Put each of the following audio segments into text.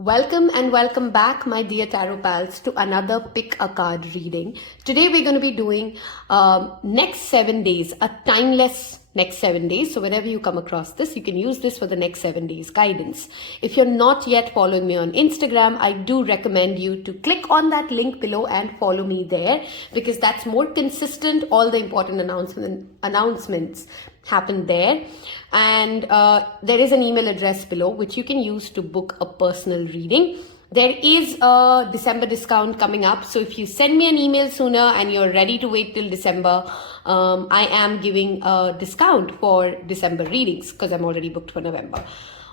Welcome and welcome back, my dear tarot pals, to another pick a card reading. Today we're going to be doing next 7 days, a timeless next 7 days. So whenever you come across this, you can use this for the next 7 days guidance. If you're not yet following me on Instagram, I do recommend you to click on that link below and follow me there, because that's more consistent. All the important announcements happen there. And there is an email address below which you can use to book a personal reading. There is a December discount coming up, so if you send me an email sooner and you're ready to wait till December, I am giving a discount for December readings because I'm already booked for November.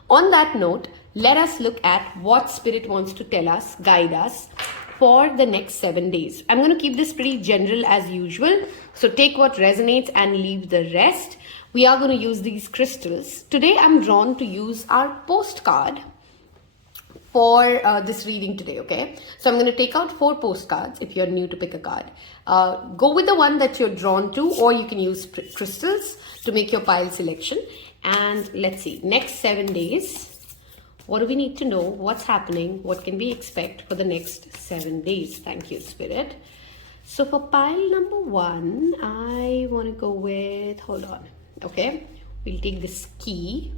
On that note, let us look at what Spirit wants to tell us, guide us for the next 7 days. I'm going to keep this pretty general as usual, so take what resonates and leave the rest. We are going to use these crystals. Today I'm drawn to use our postcard for this reading today, okay? So I'm going to take out 4 postcards if you're new to pick a card. Go with the one that you're drawn to, or you can use crystals to make your pile selection. And let's see, next 7 days, what do we need to know? What's happening? What can we expect for the next 7 days? Thank you, Spirit. So for pile number 1, I want to go with, hold on, okay? We'll take this key.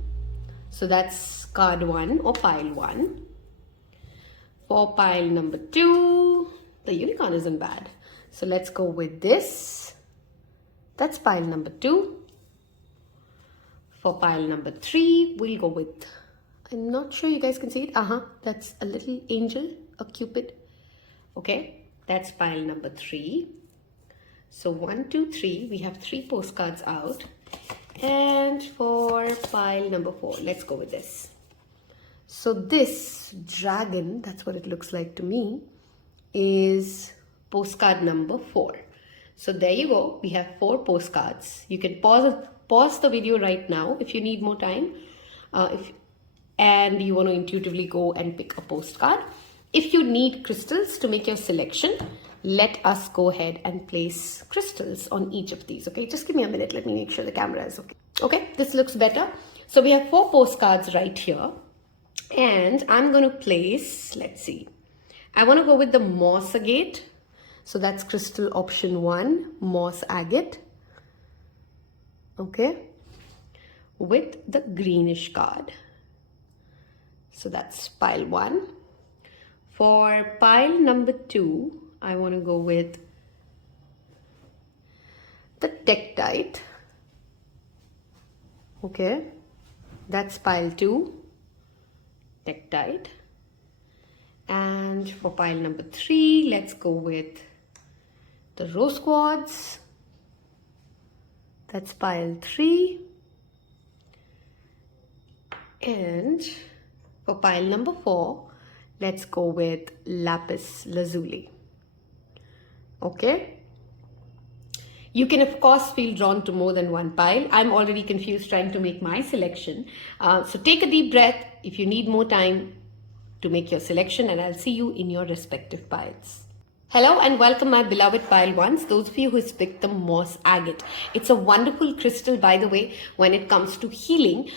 So that's card 1 or pile 1. For pile number 2, the unicorn isn't bad. So let's go with this. That's pile number 2. For pile number 3, we'll go with, I'm not sure you guys can see it. That's a little angel, a cupid. Okay, that's pile number 3. So 1, 2, 3, we have 3 postcards out. And for pile number 4, let's go with this. So this dragon, that's what it looks like to me, is postcard number 4. So there you go. We have 4 postcards. You can pause the video right now if you need more time. And you want to intuitively go and pick a postcard. If you need crystals to make your selection, let us go ahead and place crystals on each of these. Okay, just give me a minute. Let me make sure the camera is okay. Okay, this looks better. So we have 4 postcards right here. And I'm going to place, let's see, I want to go with the moss agate. So that's crystal option 1, moss agate. Okay, with the greenish card. So that's pile 1. For pile number 2, I want to go with the Tektite. Okay, that's pile 2. Tektite. And for pile number 3, let's go with the rose quartz. That's pile 3. And for pile number 4, let's go with Lapis Lazuli. Okay. You can, of course, feel drawn to more than one pile. I'm already confused trying to make my selection. So take a deep breath if you need more time to make your selection, and I'll see you in your respective piles. Hello and welcome, my beloved pile ones, those of you who picked the moss agate. It's a wonderful crystal, by the way, when it comes to healing.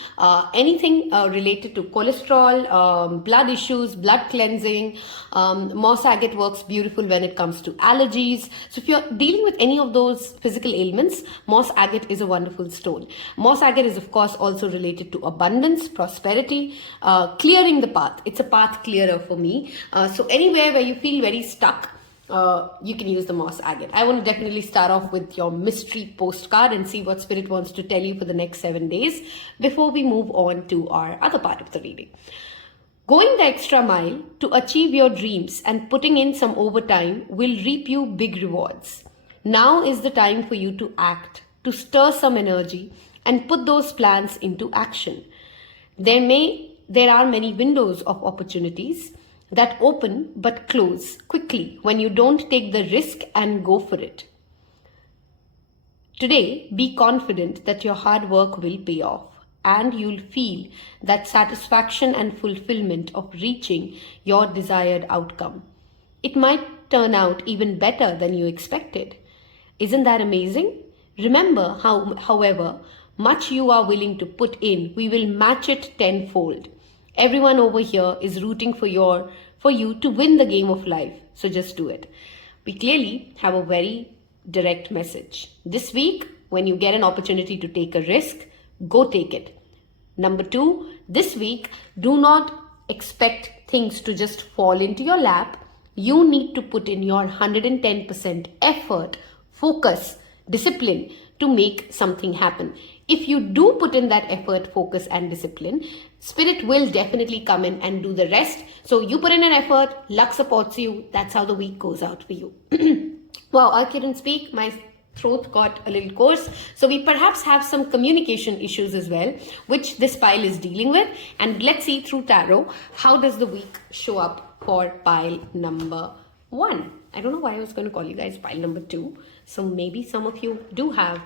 Anything related to cholesterol, blood issues, blood cleansing. Moss agate works beautiful when it comes to allergies. So if you're dealing with any of those physical ailments, moss agate is a wonderful stone. Moss agate is, of course, also related to abundance, prosperity, clearing the path. It's a path clearer for me. So anywhere where you feel very stuck, you can use the moss agate. I want to definitely start off with your mystery postcard and see what Spirit wants to tell you for the next 7 days before we move on to our other part of the reading. Going the extra mile to achieve your dreams and putting in some overtime will reap you big rewards. Now is the time for you to act, to stir some energy and put those plans into action. There are many windows of opportunities that open but close quickly when you don't take the risk and go for it. Today, be confident that your hard work will pay off and you'll feel that satisfaction and fulfillment of reaching your desired outcome. It might turn out even better than you expected. Isn't that amazing? Remember, however much you are willing to put in, we will match it tenfold. Everyone over here is rooting for you to win the game of life. So just do it. We clearly have a very direct message. This week, when you get an opportunity to take a risk, go take it. Number 2, this week, do not expect things to just fall into your lap. You need to put in your 110% effort, focus, discipline to make something happen. If you do put in that effort, focus and discipline, spirit will definitely come in and do the rest. So you put in an effort, luck supports you. That's how the week goes out for you. Wow, I couldn't speak. My throat got a little coarse. So we perhaps have some communication issues as well, which this pile is dealing with. And let's see through tarot, how does the week show up for pile number 1? I don't know why I was going to call you guys pile number 2. So maybe some of you do have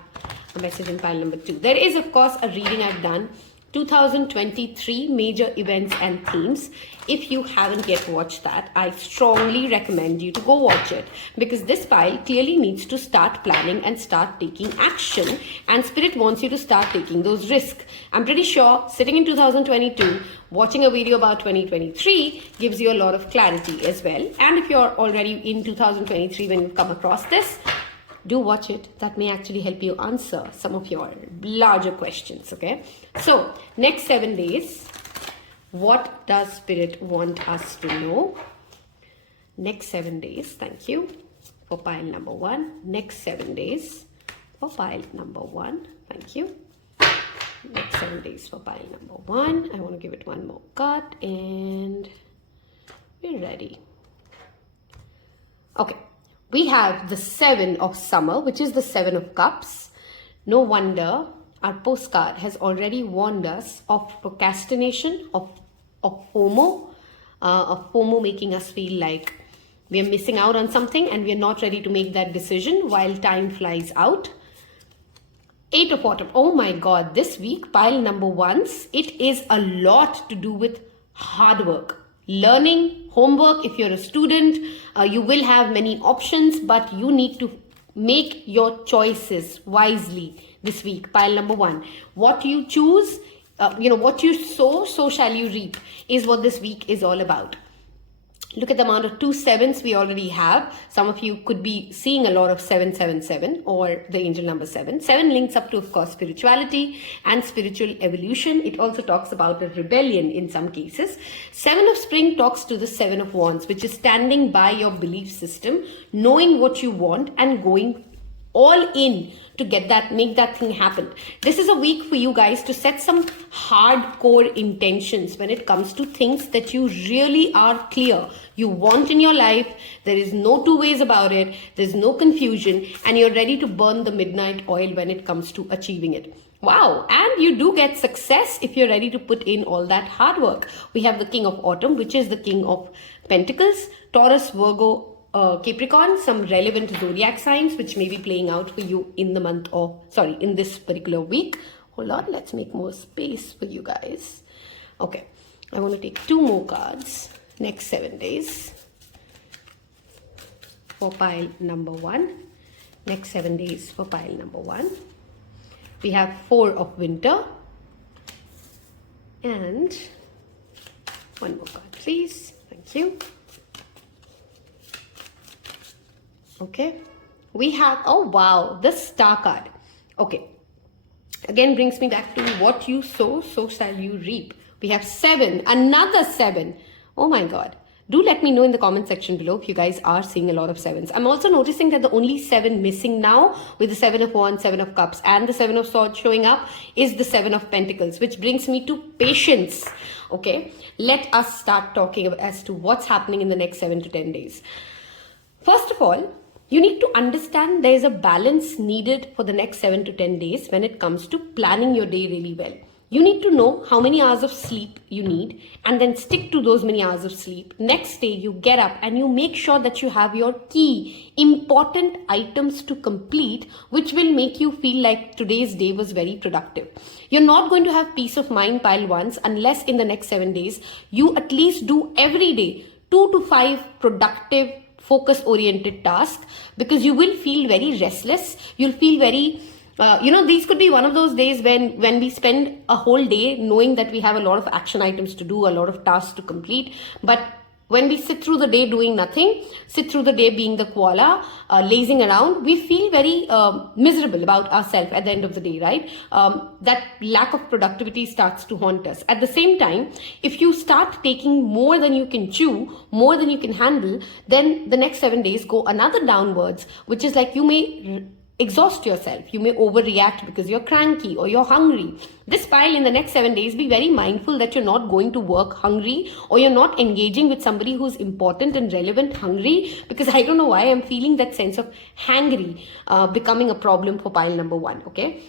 a message in pile number 2. There is, of course, a reading I've done, 2023 major events and themes. If you haven't yet watched that, I strongly recommend you to go watch it, because this pile clearly needs to start planning and start taking action, and spirit wants you to start taking those risks. I'm pretty sure sitting in 2022, watching a video about 2023 gives you a lot of clarity as well. And if you're already in 2023 when you come across this, do watch it. That may actually help you answer some of your larger questions, okay? So, next 7 days, what does Spirit want us to know? Next 7 days, thank you, for pile number 1. Next 7 days for pile number 1, thank you. Next 7 days for pile number 1. I want to give it one more cut and we're ready. Okay. We have the 7 of summer, which is the 7 of cups. No wonder our postcard has already warned us of procrastination, of FOMO making us feel like we are missing out on something and we are not ready to make that decision while time flies out. 8 of autumn. Oh my God, this week, pile number 1s, it is a lot to do with hard work. Learning, homework. If you're a student, you will have many options, but you need to make your choices wisely this week. Pile number 1. What you choose, what you sow, so shall you reap, is what this week is all about. Look at the amount of 2 7s we already have. Some of you could be seeing a lot of 777 or the angel number 7. 7 links up to, of course, spirituality and spiritual evolution. It also talks about a rebellion in some cases. 7 of spring talks to the 7 of wands, which is standing by your belief system, knowing what you want and going all in to make that thing happen. This is a week for you guys to set some hardcore intentions when it comes to things that you really are clear you want in your life. There is no two ways about it. There's no confusion, and you're ready to burn the midnight oil when it comes to achieving it. Wow. And you do get success if you're ready to put in all that hard work. We have the King of Autumn, which is the King of Pentacles, Taurus, Virgo, Capricorn, some relevant zodiac signs which may be playing out for you in this particular week. Hold on, let's make more space for you guys. Okay, I want to take 2 more cards. Next 7 days for pile number 1. Next 7 days for pile number 1. We have 4 of winter and 1 more card, please. Thank you. Okay, we have, oh wow, the star card. Okay, again brings me back to what you sow, so shall you reap. We have 7, another 7. Oh my God. Do let me know in the comment section below if you guys are seeing a lot of 7s. I'm also noticing that the only 7 missing now, with the 7 of Wands, 7 of Cups and the 7 of Swords showing up, is the 7 of Pentacles, which brings me to patience. Okay, let us start talking as to what's happening in the next 7 to 10 days. First of all, you need to understand there is a balance needed for the next 7 to 10 days when it comes to planning your day really well. You need to know how many hours of sleep you need and then stick to those many hours of sleep. Next day, you get up and you make sure that you have your key important items to complete, which will make you feel like today's day was very productive. You're not going to have peace of mind, pile 1s, unless in the next 7 days, you at least do every day 2 to 5 productive, focus-oriented tasks, because you will feel very restless. You'll feel very These could be one of those days when we spend a whole day knowing that we have a lot of action items to do, a lot of tasks to complete, but when we sit through the day doing nothing, sit through the day being the koala, lazing around, we feel very miserable about ourselves at the end of the day, right? That lack of productivity starts to haunt us. At the same time, if you start taking more than you can chew, more than you can handle, then the next 7 days go another downwards, which is like you may exhaust yourself. You may overreact because you're cranky or you're hungry. This pile in the next 7 days, be very mindful that you're not going to work hungry, or you're not engaging with somebody who's important and relevant hungry, because I don't know why I'm feeling that sense of hangry becoming a problem for pile number 1, okay?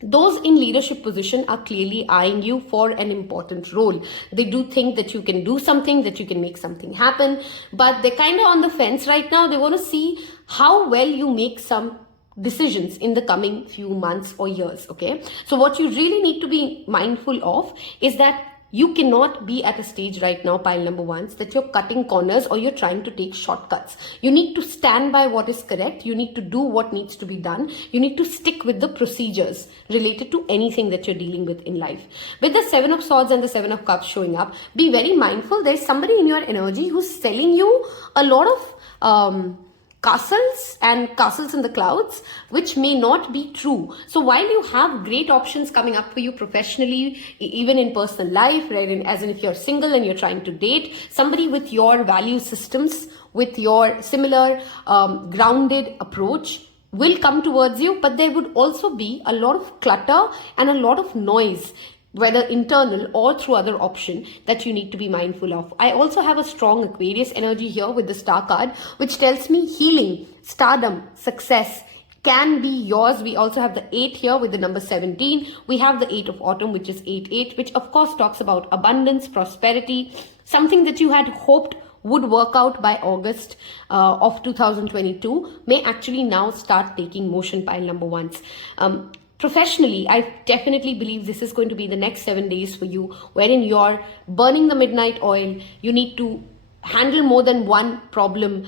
Those in leadership position are clearly eyeing you for an important role. They do think that you can do something, that you can make something happen, but they're kind of on the fence right now. They want to see how well you make some decisions in the coming few months or years, okay? So what you really need to be mindful of is that you cannot be at a stage right now, pile number 1, that you're cutting corners or you're trying to take shortcuts. You need to stand by what is correct. You need to do what needs to be done. You need to stick with the procedures related to anything that you're dealing with in life. With the 7 of Swords and the 7 of Cups showing up, be very mindful. There's somebody in your energy who's selling you a lot of castles and castles in the clouds, which may not be true. So while you have great options coming up for you professionally, even in personal life, right, as in if you're single and you're trying to date, somebody with your value systems, with your similar grounded approach will come towards you, but there would also be a lot of clutter and a lot of noise, whether internal or through other option, that you need to be mindful of. I also have a strong Aquarius energy here with the Star card, which tells me healing, stardom, success can be yours. We also have the 8 here with the number 17. We have the 8 of Autumn, which is 8-8, which of course talks about abundance, prosperity, something that you had hoped would work out by August of 2022 may actually now start taking motion, pile number 1s. Professionally, I definitely believe this is going to be the next 7 days for you, wherein you're burning the midnight oil. You need to handle more than one problem.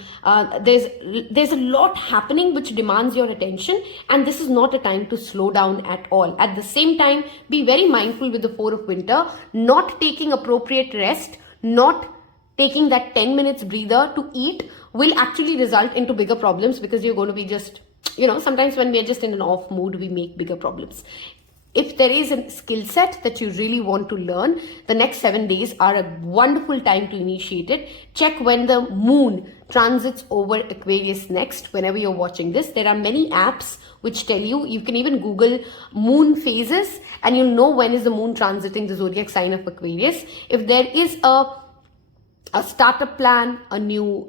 There's a lot happening which demands your attention, and this is not a time to slow down at all. At the same time, be very mindful with the 4 of Winter, not taking appropriate rest, not taking that 10 minutes breather to eat will actually result into bigger problems, because you're going to be just, sometimes when we're just in an off mood, we make bigger problems. If there is a skill set that you really want to learn, the next 7 days are a wonderful time to initiate it. Check when the moon transits over Aquarius next. Whenever you're watching this, there are many apps which tell you. You can even Google moon phases and you'll know when is the moon transiting the zodiac sign of Aquarius. If there is a startup plan, a new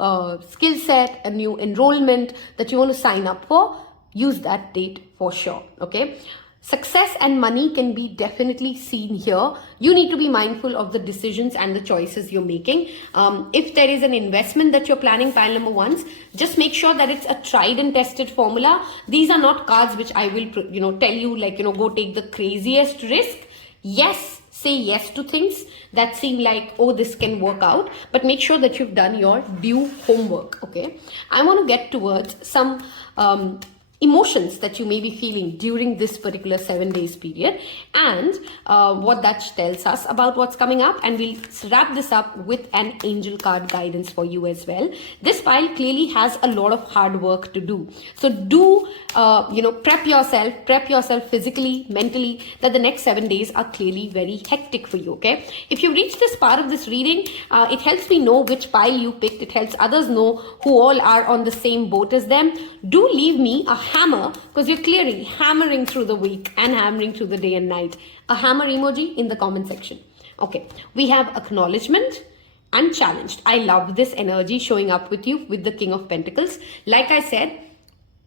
skill set, a new enrollment that you want to sign up for, use that date for sure, okay? Success and money can be definitely seen here. You need to be mindful of the decisions and the choices you're making. If there is an investment that you're planning, pile number 1s, just make sure that it's a tried and tested formula. These are not cards which I will, tell you like, go take the craziest risk. Yes, say yes to things that seem like, oh, this can work out, but make sure that you've done your due homework, okay? I want to get towards some emotions that you may be feeling during this particular 7 days period, and what that tells us about what's coming up, and we'll wrap this up with an angel card guidance for you as well. This pile clearly has a lot of hard work to do, so do prep yourself physically, mentally, that the next 7 days are clearly very hectic for you, okay? If you reach this part of this reading, it helps me know which pile you picked. It helps others know who all are on the same boat as them. Do leave me a hammer, because you're clearly hammering through the week and hammering through the day and night. A hammer emoji in the comment section. Okay, we have acknowledgement and challenged. I love this energy showing up with you with the King of Pentacles. Like I said,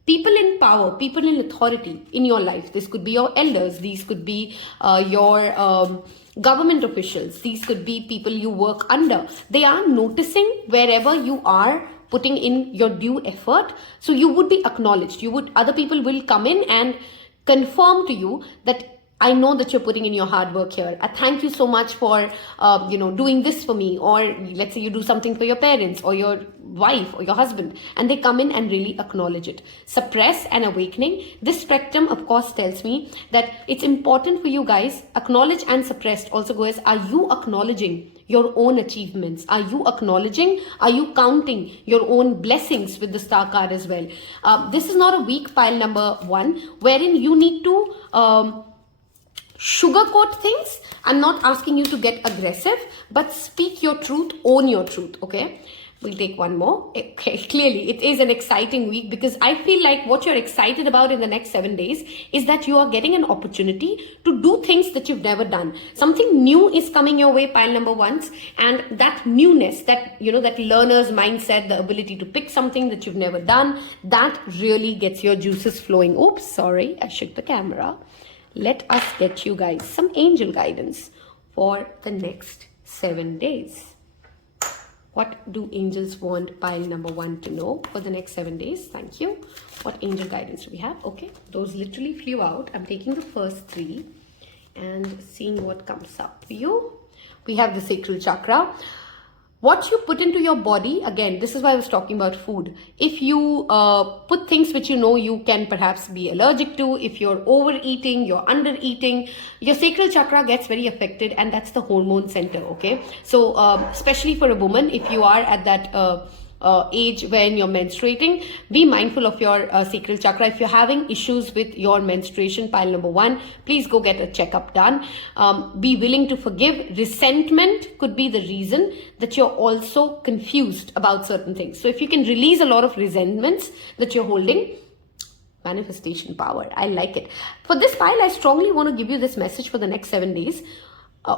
people in power, people in authority in your life. This could be your elders. These could be your government officials. These could be people you work under. They are noticing wherever you are putting in your due effort. So you would be acknowledged. Other people will come in and confirm to you that I know that you're putting in your hard work here. I thank you so much for, doing this for me. Or let's say you do something for your parents or your wife or your husband, and they come in and really acknowledge it. Suppress and awakening. This spectrum, of course, tells me that it's important for you guys. Acknowledge and suppressed also goes, are you acknowledging your own achievements? Are you acknowledging? Are you counting your own blessings with the star card as well? This is not a weak pile number 1, wherein you need to sugarcoat things. I'm not asking you to get aggressive, but speak your truth, own your truth, okay? We'll take one more. Okay, clearly it is an exciting week, because I feel like what you're excited about in the next 7 days is that you are getting an opportunity to do things that you've never done. Something new is coming your way, pile number 1s, and that newness, that, that learner's mindset, the ability to pick something that you've never done, that really gets your juices flowing. Oops, sorry, I shook the camera. Let us get you guys some angel guidance for the next 7 days. What do angels want pile number 1 to know for the next 7 days? Thank you. What angel guidance do we have? Okay, those literally flew out. I'm taking the first 3 and seeing what comes up for you. We have the sacral chakra. What you put into your body, again, this is why I was talking about food. If you put things which you can perhaps be allergic to, if you're overeating, you're undereating, your sacral chakra gets very affected, and that's the hormone center, okay? So especially for a woman, if you are at that age when you're menstruating, be mindful of your sacral chakra. If you're having issues with your menstruation, pile number 1, please go get a checkup done. Be willing to forgive. Resentment could be the reason that you're also confused about certain things. So if you can release a lot of resentments that you're holding, manifestation power, I like it. For this pile, I strongly want to give you this message for the next 7 days.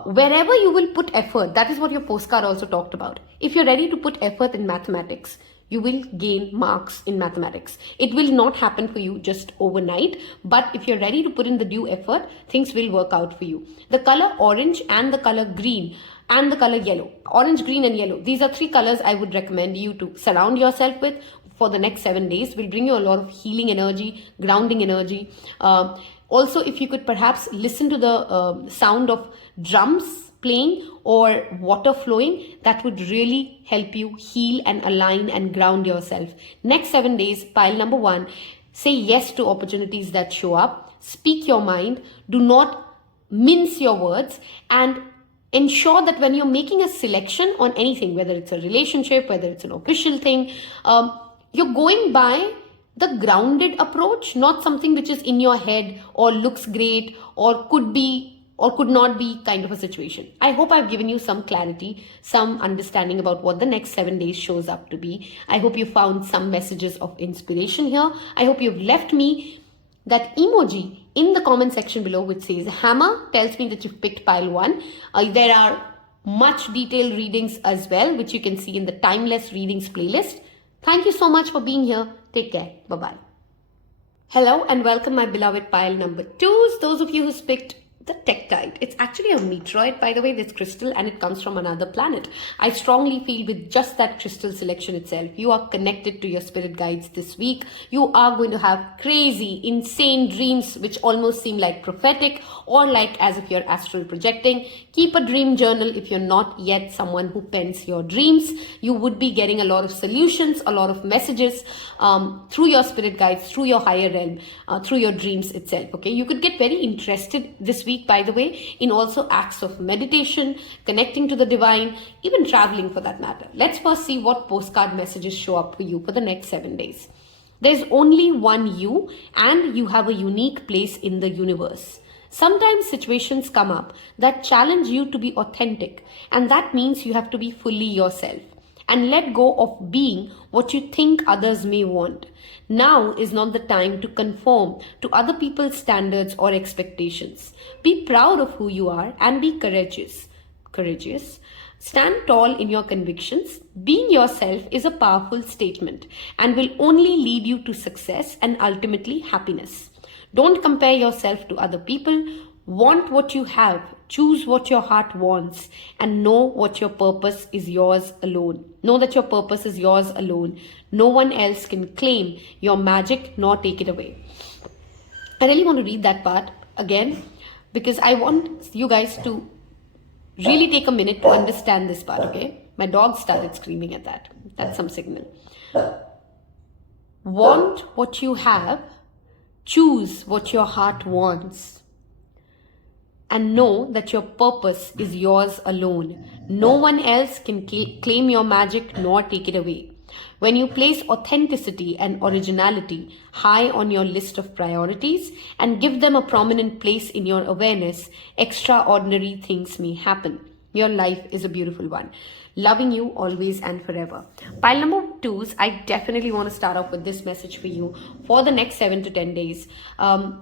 Wherever you will put effort, that is what your postcard also talked about. If you're ready to put effort in mathematics, you will gain marks in mathematics. It will not happen for you just overnight, but if you're ready to put in the due effort, things will work out for you. The color orange and the color green and the color yellow, orange, green and yellow, these are 3 colors I would recommend you to surround yourself with for the next 7 days. Will bring you a lot of healing energy, grounding energy. Also, if you could perhaps listen to the sound of drums playing or water flowing, that would really help you heal and align and ground yourself. Next 7 days, pile number 1, say yes to opportunities that show up. Speak your mind. Do not mince your words, and ensure that when you're making a selection on anything, whether it's a relationship, whether it's an official thing, you're going by the grounded approach, not something which is in your head or looks great or could be or could not be kind of a situation. I hope I've given you some clarity, some understanding about what the next 7 days shows up to be. I hope you found some messages of inspiration here. I hope you've left me that emoji in the comment section below which says hammer, tells me that you've picked pile 1. There are much detailed readings as well, which you can see in the Timeless Readings playlist. Thank you so much for being here. Take care. Bye-bye. Hello and welcome my beloved pile number 2s. Those of you who picked the Tektite. It's actually a meteorite, by the way, this crystal, and it comes from another planet. I strongly feel with just that crystal selection itself, you are connected to your spirit guides this week. You are going to have crazy, insane dreams which almost seem like prophetic or like as if you're astral projecting. Keep a dream journal if you're not yet someone who pens your dreams. You would be getting a lot of solutions, a lot of messages through your spirit guides, through your higher realm, through your dreams itself. Okay, you could get very interested this week, by the way, in also acts of meditation, connecting to the divine, even traveling for that matter. Let's first see what postcard messages show up for you for the next 7 days. There's only one you, and you have a unique place in the universe. Sometimes situations come up that challenge you to be authentic, and that means you have to be fully yourself and let go of being what you think others may want. Now is not the time to conform to other people's standards or expectations. Be proud of who you are and be courageous. Stand tall in your convictions. Being yourself is a powerful statement and will only lead you to success and ultimately happiness. Don't compare yourself to other people. Want what you have, choose what your heart wants, and know what your purpose is yours alone. Know that your purpose is yours alone. No one else can claim your magic nor take it away. I really want to read that part again, because I want you guys to really take a minute to understand this part, okay? My dog started screaming at that. That's some signal. Want what you have, choose what your heart wants, and know that your purpose is yours alone. No one else can claim your magic nor take it away. When you place authenticity and originality high on your list of priorities and give them a prominent place in your awareness, extraordinary things may happen. Your life is a beautiful one. Loving you always and forever. Pile number 2s, I definitely want to start off with this message for you for the next 7 to 10 days.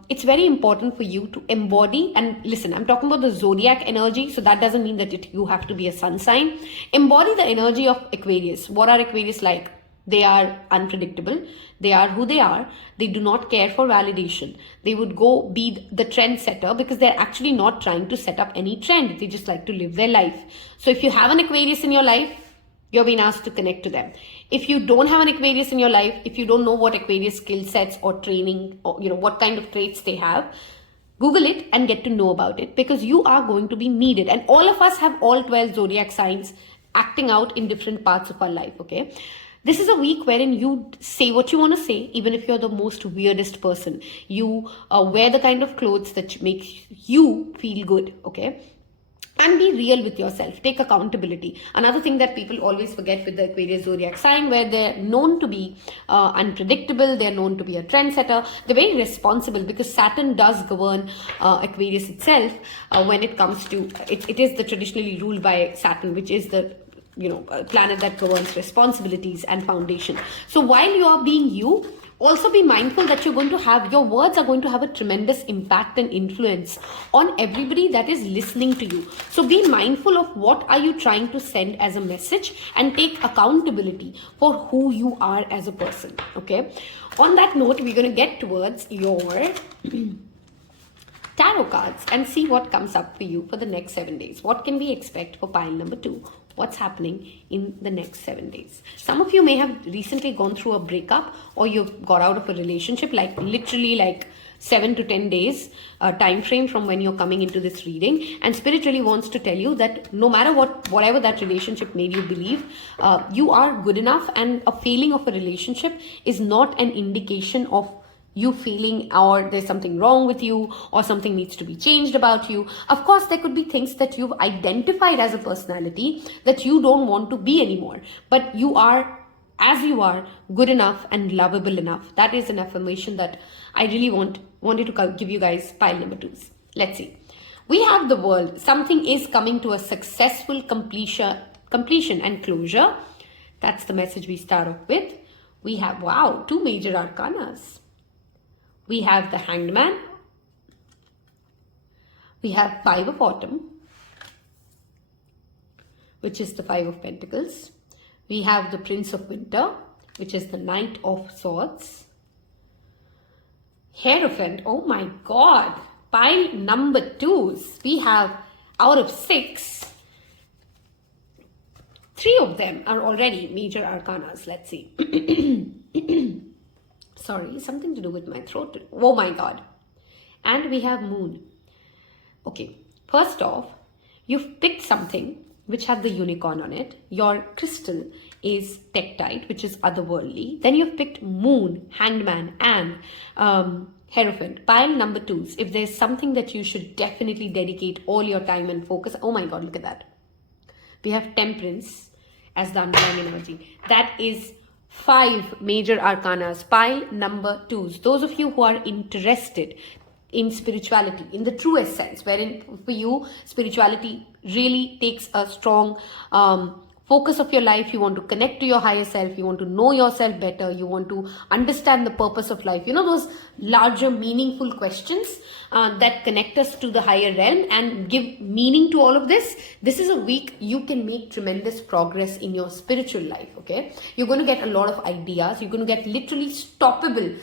It's very important for you to embody, and listen, I'm talking about the zodiac energy, so that doesn't mean that you have to be a sun sign. Embody the energy of Aquarius. What are Aquarius like? They are unpredictable. They are who they are. They do not care for validation. They would go be the trendsetter because they're actually not trying to set up any trend. They just like to live their life. So if you have an Aquarius in your life, you're being asked to connect to them. If you don't have an Aquarius in your life, if you don't know what Aquarius skill sets or training or what kind of traits they have, Google it and get to know about it, because you are going to be needed. And all of us have all 12 zodiac signs acting out in different parts of our life, okay? This is a week wherein you say what you want to say, even if you're the most weirdest person. You wear the kind of clothes that make you feel good, okay? And be real with yourself. Take accountability. Another thing that people always forget with the Aquarius zodiac sign, where they're known to be unpredictable, they're known to be a trendsetter, they're very responsible, because Saturn does govern Aquarius itself when it comes to, it is the traditionally ruled by Saturn, which is the planet that governs responsibilities and foundation. So while you are being you, also be mindful that your words are going to have a tremendous impact and influence on everybody that is listening to you. So be mindful of what are you trying to send as a message, and take accountability for who you are as a person, okay? On that note, we're going to get towards your tarot cards and see what comes up for you for the next 7 days. What can we expect for pile number 2? What's happening in the next 7 days? Some of you may have recently gone through a breakup, or you've got out of a relationship, literally 7 to 10 days time frame from when you're coming into this reading. And Spirit really wants to tell you that no matter whatever that relationship made you believe, you are good enough, and a failing of a relationship is not an indication of you feeling or there's something wrong with you or something needs to be changed about you. Of course, there could be things that you've identified as a personality that you don't want to be anymore, but you are, as you are, good enough and lovable enough. That is an affirmation that I really wanted to give you guys pile number 2s. Let's see. We have the World. Something is coming to a successful completion and closure. That's the message we start off with. We have, wow, 2 major arcanas. We have the Hanged Man. We have 5 of Autumn, which is the 5 of Pentacles. We have the Prince of Winter, which is the Knight of Swords. Hierophant, oh my God. Pile number 2s. We have, out of 6, 3 of them are already major arcanas. Let's see. Sorry, something to do with my throat. Oh my God. And we have Moon. Okay, first off, you've picked something which had the unicorn on it. Your crystal is Tektite, which is otherworldly. Then you've picked Moon, Hanged Man, and Hierophant. Pile number 2s. If there's something that you should definitely dedicate all your time and focus. Oh my God, look at that. We have Temperance as the underlying energy. That is 5 major arcanas, pile number 2s. Those of you who are interested in spirituality, in the truest sense, wherein for you, spirituality really takes a strong focus of your life. You want to connect to your higher self. You want to know yourself better. You want to understand the purpose of life. Those larger, meaningful questions that connect us to the higher realm and give meaning to all of this. This is a week you can make tremendous progress in your spiritual life, okay? You're going to get a lot of ideas. You're going to get literally stoppable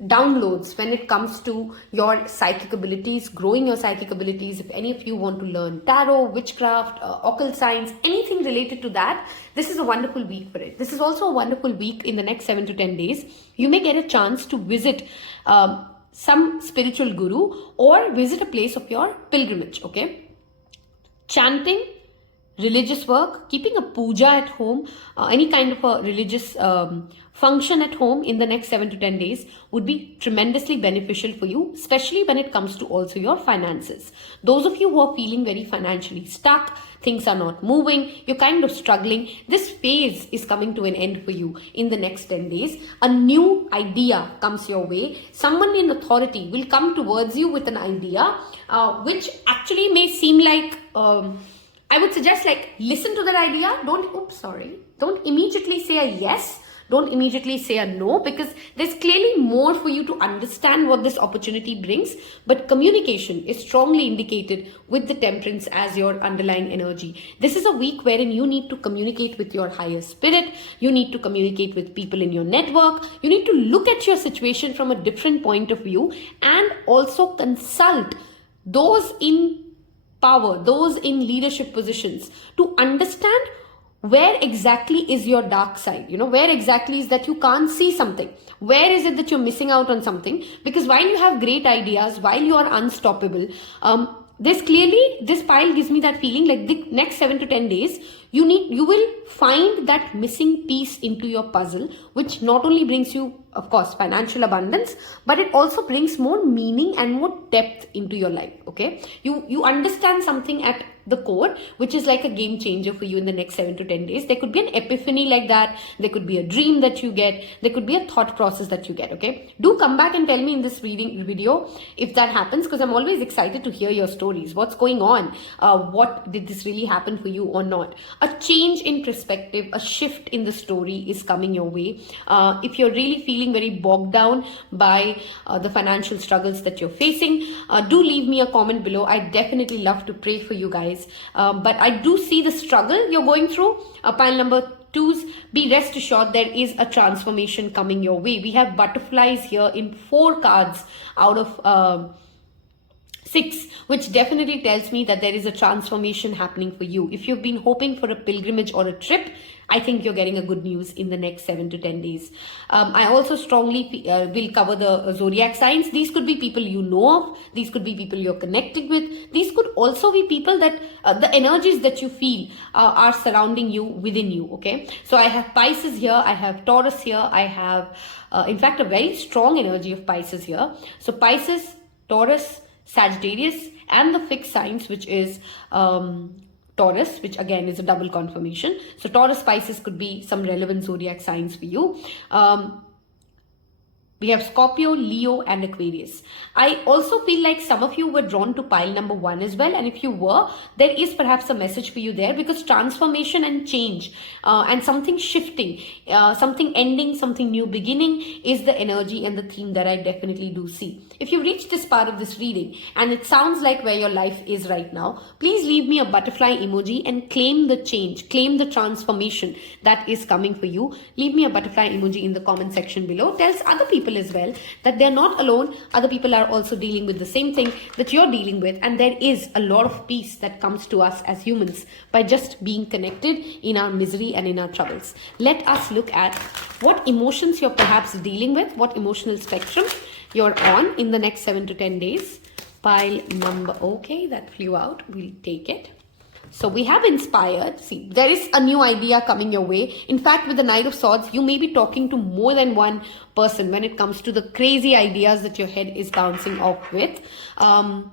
downloads when it comes to your psychic abilities, growing your psychic abilities. If any of you want to learn tarot, witchcraft, occult science, anything related to that, this is a wonderful week for it. This is also a wonderful week in the next 7 to 10 days. You may get a chance to visit some spiritual guru, or visit a place of your pilgrimage, okay? Chanting, religious work, keeping a puja at home, any kind of a religious function at home in the next 7 to 10 days would be tremendously beneficial for you, especially when it comes to also your finances. Those of you who are feeling very financially stuck, things are not moving, you're kind of struggling, this phase is coming to an end for you in the next 10 days. A new idea comes your way. Someone in authority will come towards you with an idea which actually may seem like I would suggest, like, listen to that idea. Don't immediately say a yes. Don't immediately say a no, because there's clearly more for you to understand what this opportunity brings. But communication is strongly indicated with the Temperance as your underlying energy. This is a week wherein you need to communicate with your higher spirit. You need to communicate with people in your network. You need to look at your situation from a different point of view, and also consult those in power, those in leadership positions, to understand where exactly is your dark side, where exactly is that you can't see something, where is it that you're missing out on something. Because while you have great ideas, while you are unstoppable, this pile gives me that feeling like the next 7 to 10 days you will find that missing piece into your puzzle, which not only brings you, of course, financial abundance, but it also brings more meaning and more depth into your life. Okay, you understand something at the core, which is like a game changer for you in the next 7 to 10 days. There could be an epiphany like that. There could be a dream that you get. There could be a thought process that you get. Okay, do come back and tell me in this video if that happens, because I'm always excited to hear your stories. What's going on? What did this really happen for you or not? A change in perspective, a shift in the story is coming your way. If you're really feeling very bogged down by the financial struggles that you're facing, do leave me a comment below. I definitely love to pray for you guys. But I do see the struggle you're going through. Pile number 2s, be rest assured there is a transformation coming your way. We have butterflies here in 4 cards out of 6, which definitely tells me that there is a transformation happening for you. If you've been hoping for a pilgrimage or a trip, I think you're getting a good news in the next 7 to 10 days. I also strongly will cover the zodiac signs. These could be people you know of. These could be people you're connected with. These could also be people that the energies that you feel are surrounding you, within you. Okay, so I have Pisces here. I have Taurus here. I have, in fact, a very strong energy of Pisces here. So Pisces, Taurus, Sagittarius, and the fixed signs, which is Taurus, which again is a double confirmation. So Taurus, Pisces could be some relevant zodiac signs for you. We have Scorpio, Leo, and Aquarius. I also feel like some of you were drawn to pile number 1 as well. And if you were, there is perhaps a message for you there, because transformation and change and something shifting, something ending, something new beginning is the energy and the theme that I definitely do see. If you reach this part of this reading and it sounds like where your life is right now, please leave me a butterfly emoji and claim the change, claim the transformation that is coming for you. Leave me a butterfly emoji in the comment section below. Tells other people as well that they're not alone. Other people are also dealing with the same thing that you're dealing with, and there is a lot of peace that comes to us as humans by just being connected in our misery and in our troubles. Let us look at what emotions you're perhaps dealing with, what emotional spectrum you're on in the next 7 to 10 days. Pile number, okay, that flew out, we'll take it. So we have inspired. See, there is a new idea coming your way. In fact, with the Knight of Swords, you may be talking to more than one person when it comes to the crazy ideas that your head is bouncing off with. And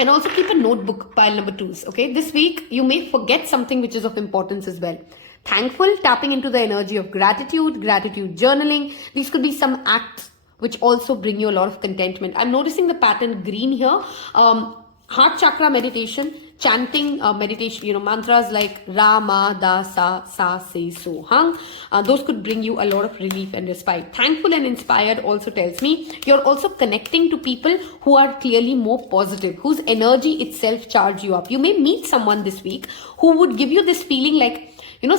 also keep a notebook, pile number 2s. Okay, this week you may forget something which is of importance as well. Thankful, tapping into the energy of gratitude, gratitude journaling. These could be some acts which also bring you a lot of contentment. I'm noticing the pattern green here. Heart chakra meditation, chanting meditation, mantras like Rama, Da, Sa, Se, So, Hung. Those could bring you a lot of relief and respite. Thankful and inspired also tells me you're also connecting to people who are clearly more positive, whose energy itself charge you up. You may meet someone this week who would give you this feeling like,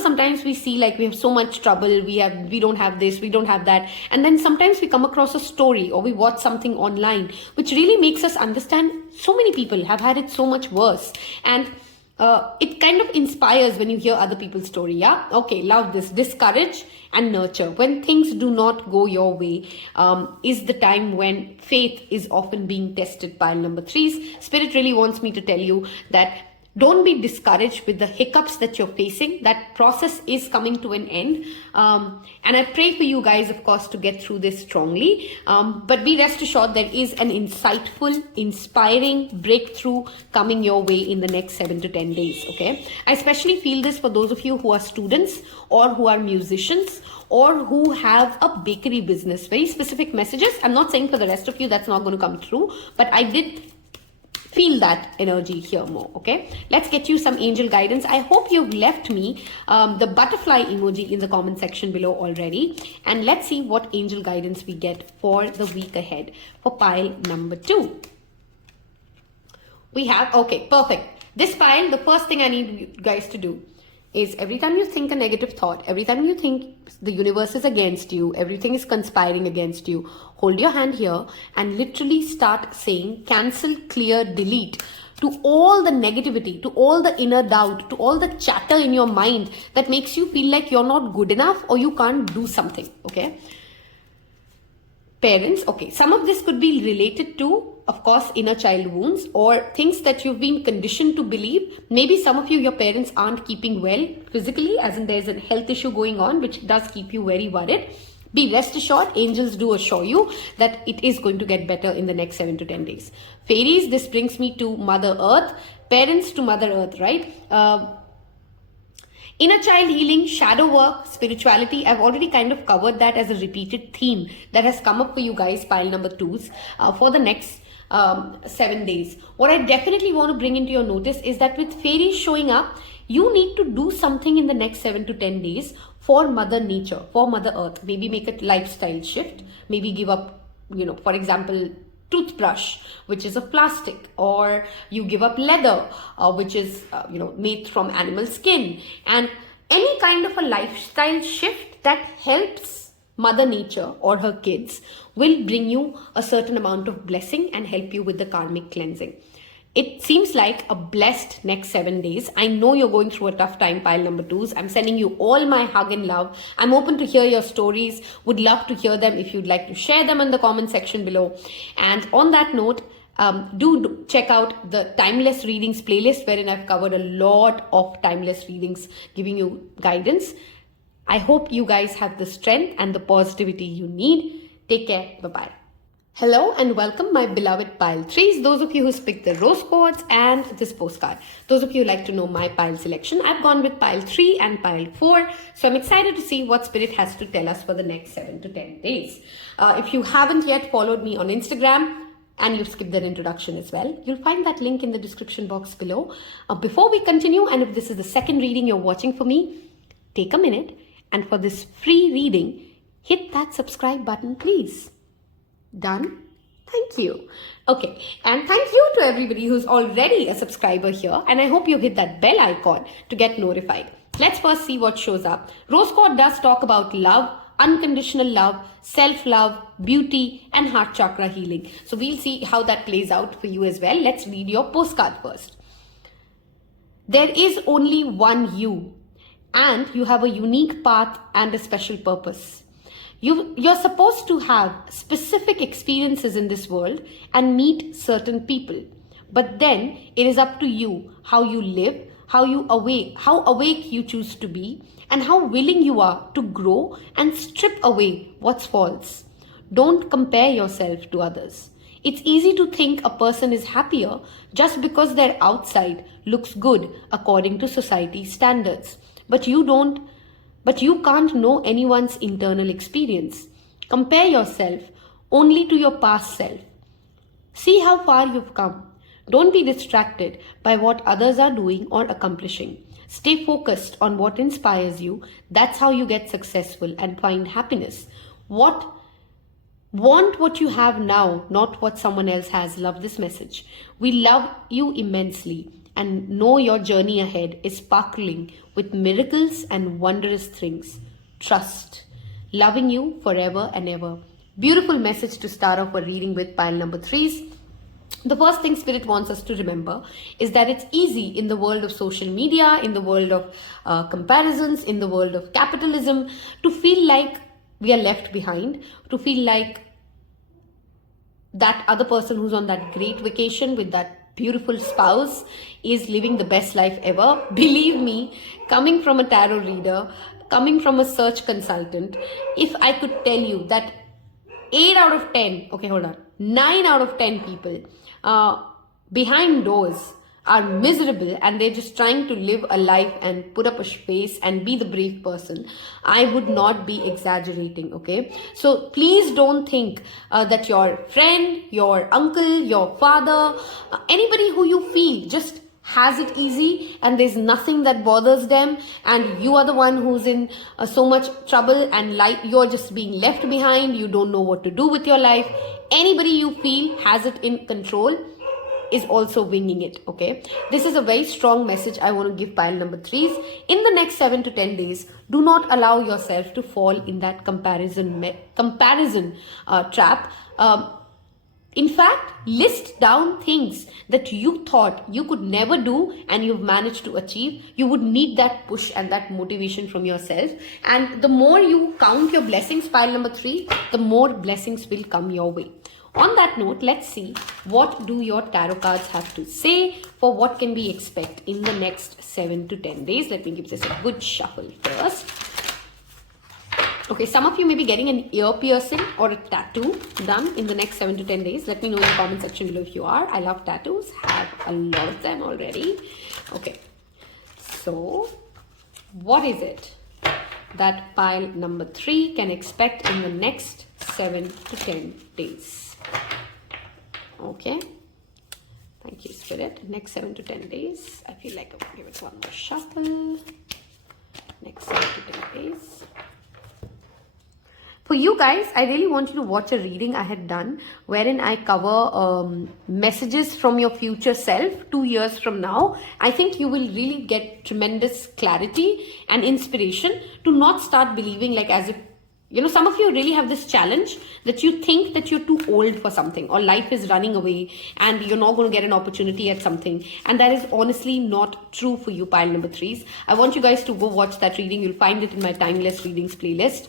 sometimes we see like we have so much trouble, we don't have this, we don't have that. And then sometimes we come across a story or we watch something online, which really makes us understand so many people have had it so much worse. And it kind of inspires when you hear other people's story. Yeah, okay, love this. Discourage and nurture. When things do not go your way, is the time when faith is often being tested. Pile number 3's Spirit really wants me to tell you that don't be discouraged with the hiccups that you're facing. That process is coming to an end. And I pray for you guys, of course, to get through this strongly. But be rest assured there is an insightful, inspiring breakthrough coming your way in the next 7 to 10 days. Okay. I especially feel this for those of you who are students or who are musicians or who have a bakery business. Very specific messages. I'm not saying for the rest of you that's not going to come through, but I did feel that energy here more. Okay, let's get you some angel guidance. I hope you've left me the butterfly emoji in the comment section below already, and let's see what angel guidance we get for the week ahead for pile number 2. We have, okay, perfect. This pile, the first thing I need you guys to do is every time you think a negative thought, every time you think the universe is against you, everything is conspiring against you, hold your hand here and literally start saying cancel, clear, delete to all the negativity, to all the inner doubt, to all the chatter in your mind that makes you feel like you're not good enough or you can't do something. Okay. Parents, okay, some of this could be related to, of course, inner child wounds or things that you've been conditioned to believe. Maybe some of you, your parents aren't keeping well physically, as in there's a health issue going on, which does keep you very worried. Be rest assured, angels do assure you that it is going to get better in the next 7 to 10 days. Fairies, this brings me to Mother Earth, parents to Mother Earth, right? Inner child healing, shadow work, spirituality. I've already kind of covered that as a repeated theme that has come up for you guys, pile number 2's, for the next 7 days. What I definitely want to bring into your notice is that with fairies showing up, you need to do something in the next 7 to 10 days for Mother Nature, for Mother Earth. Maybe make a lifestyle shift, maybe give up, for example, toothbrush, which is of plastic, or you give up leather, which is made from animal skin, and any kind of a lifestyle shift that helps Mother Nature or her kids will bring you a certain amount of blessing and help you with the karmic cleansing. It seems like a blessed next 7 days. I know you're going through a tough time, pile number 2's. I'm sending you all my hug and love. I'm open to hear your stories. Would love to hear them if you'd like to share them in the comment section below. And on that note, do check out the Timeless Readings playlist, wherein I've covered a lot of timeless readings giving you guidance. I hope you guys have the strength and the positivity you need. Take care. Bye-bye. Hello and welcome, my beloved pile 3's, those of you who picked the rose quartz and this postcard. Those of you who like to know my pile selection, I've gone with pile 3 and pile 4. So I'm excited to see what Spirit has to tell us for the next 7 to 10 days. If you haven't yet followed me on Instagram, and you've skipped that introduction as well, you'll find that link in the description box below. Before we continue, and if this is the second reading you're watching for me, take a minute and for this free reading, hit that subscribe button, please. Done? Thank you. Okay, and thank you to everybody who's already a subscriber here, and I hope you hit that bell icon to get notified. Let's first see what shows up. Rose quartz does talk about love, unconditional love, self-love, beauty, and heart chakra healing. So we'll see how that plays out for you as well. Let's read your postcard first. There is only one you, and you have a unique path and a special purpose. You're supposed to have specific experiences in this world and meet certain people. But then it is up to you how you live, how awake you choose to be, and how willing you are to grow and strip away what's false. Don't compare yourself to others. It's easy to think a person is happier just because their outside looks good according to society's standards. But you can't know anyone's internal experience. Compare yourself only to your past self. See how far you've come. Don't be distracted by what others are doing or accomplishing. Stay focused on what inspires you. That's how you get successful and find happiness. Want what you have now, not what someone else has. Love this message. We love you immensely and know your journey ahead is sparkling with miracles and wondrous things. Trust. Loving you forever and ever. Beautiful message to start off a reading with, pile number 3's. The first thing Spirit wants us to remember is that it's easy in the world of social media, in the world of comparisons, in the world of capitalism, to feel like we are left behind, to feel like that other person who's on that great vacation with that beautiful spouse is living the best life ever. Believe me, coming from a tarot reader, coming from a search consultant, if I could tell you that 8 out of 10, okay, hold on, 9 out of 10 people behind doors are miserable and they're just trying to live a life and put up a face and be the brave person, I would not be exaggerating, okay? So please don't think that your friend, your uncle, your father, anybody who you feel just has it easy and there's nothing that bothers them, and you are the one who's in so much trouble and like you're just being left behind, you don't know what to do with your life. Anybody you feel has it in control is also winging it, okay? This is a very strong message I want to give pile number 3s. In the next 7 to 10 days, do not allow yourself to fall in that comparison trap. In fact, list down things that you thought you could never do and you've managed to achieve. You would need that push and that motivation from yourself. And the more you count your blessings, pile number 3, the more blessings will come your way. On that note, let's see what do your tarot cards have to say for what can we expect in the next 7 to 10 days. Let me give this a good shuffle first. Okay, some of you may be getting an ear piercing or a tattoo done in the next 7 to 10 days. Let me know in the comment section below if you are. I love tattoos. Have a lot of them already. Okay, so what is it that pile number 3 can expect in the next 7 to 10 days? Okay, thank you, Spirit. Next 7 to 10 days. I feel like I'll give it one more shuffle. Next 7 to 10 days. For you guys, I really want you to watch a reading I had done wherein I cover messages from your future self 2 years from now. I think you will really get tremendous clarity and inspiration to not start believing like as if, you know, some of you really have this challenge that you think that you're too old for something or life is running away and you're not going to get an opportunity at something. And that is honestly not true for you, pile number 3s. I want you guys to go watch that reading. You'll find it in my Timeless Readings playlist.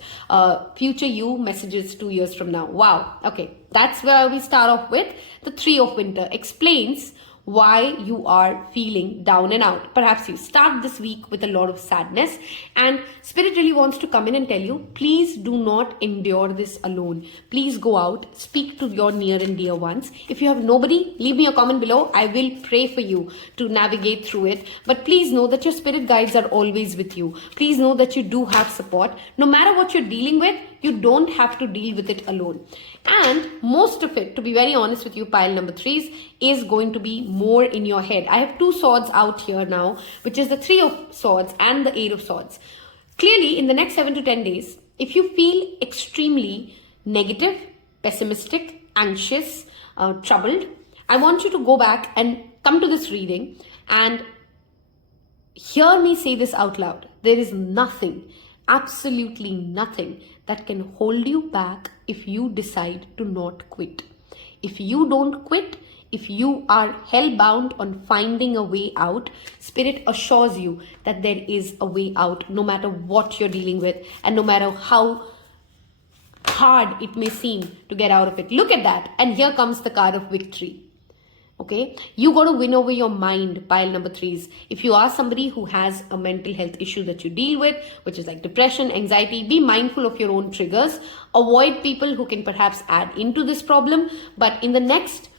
Future you messages 2 years from now. Wow. Okay. That's where we start off with. The 3 of Winter explains why you are feeling down and out. Perhaps you start this week with a lot of sadness and Spirit really wants to come in and tell you, please do not endure this alone. Please go out, speak to your near and dear ones. If you have nobody, leave me a comment below. I will pray for you to navigate through it. But please know that your spirit guides are always with you. Please know that you do have support. No matter what you're dealing with, you don't have to deal with it alone. And most of it, to be very honest with you, pile number 3s, is going to be more in your head. I have 2 swords out here now, which is the 3 of Swords and the 8 of Swords. Clearly, in the next 7 to 10 days, if you feel extremely negative, pessimistic, anxious, troubled, I want you to go back and come to this reading and hear me say this out loud. There is nothing, absolutely nothing that can hold you back if you decide to not quit. If you don't quit, if you are hell-bound on finding a way out, Spirit assures you that there is a way out no matter what you're dealing with and no matter how hard it may seem to get out of it. Look at that. And here comes the card of victory. Okay, you got to win over your mind, pile number 3s. If you are somebody who has a mental health issue that you deal with, which is like depression, anxiety, be mindful of your own triggers. Avoid people who can perhaps add into this problem. But in the next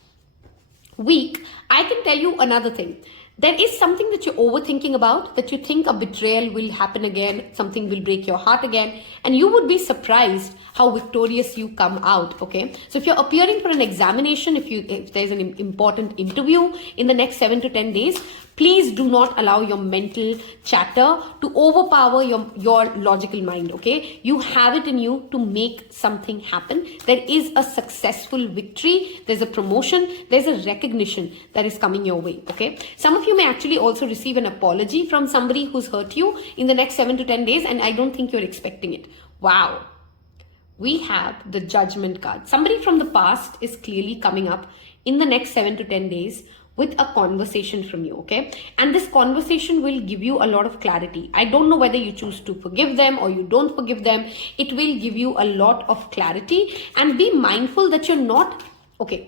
week, I can tell you another thing. There is something that you're overthinking about, that you think a betrayal will happen again, something will break your heart again, and you would be surprised how victorious you come out, okay? So if you're appearing for an examination, if there's an important interview in the next 7 to 10 days, please do not allow your mental chatter to overpower your logical mind, okay? You have it in you to make something happen. There is a successful victory, there's a promotion, there's a recognition that is coming your way, okay? Some of you may actually also receive an apology from somebody who's hurt you in the next 7 to 10 days, and I don't think you're expecting it. Wow. We have the Judgment card. Somebody from the past is clearly coming up in the next 7 to 10 days with a conversation from you, okay? And this conversation will give you a lot of clarity. I don't know whether you choose to forgive them or you don't forgive them. It will give you a lot of clarity, and be mindful that you're not, okay,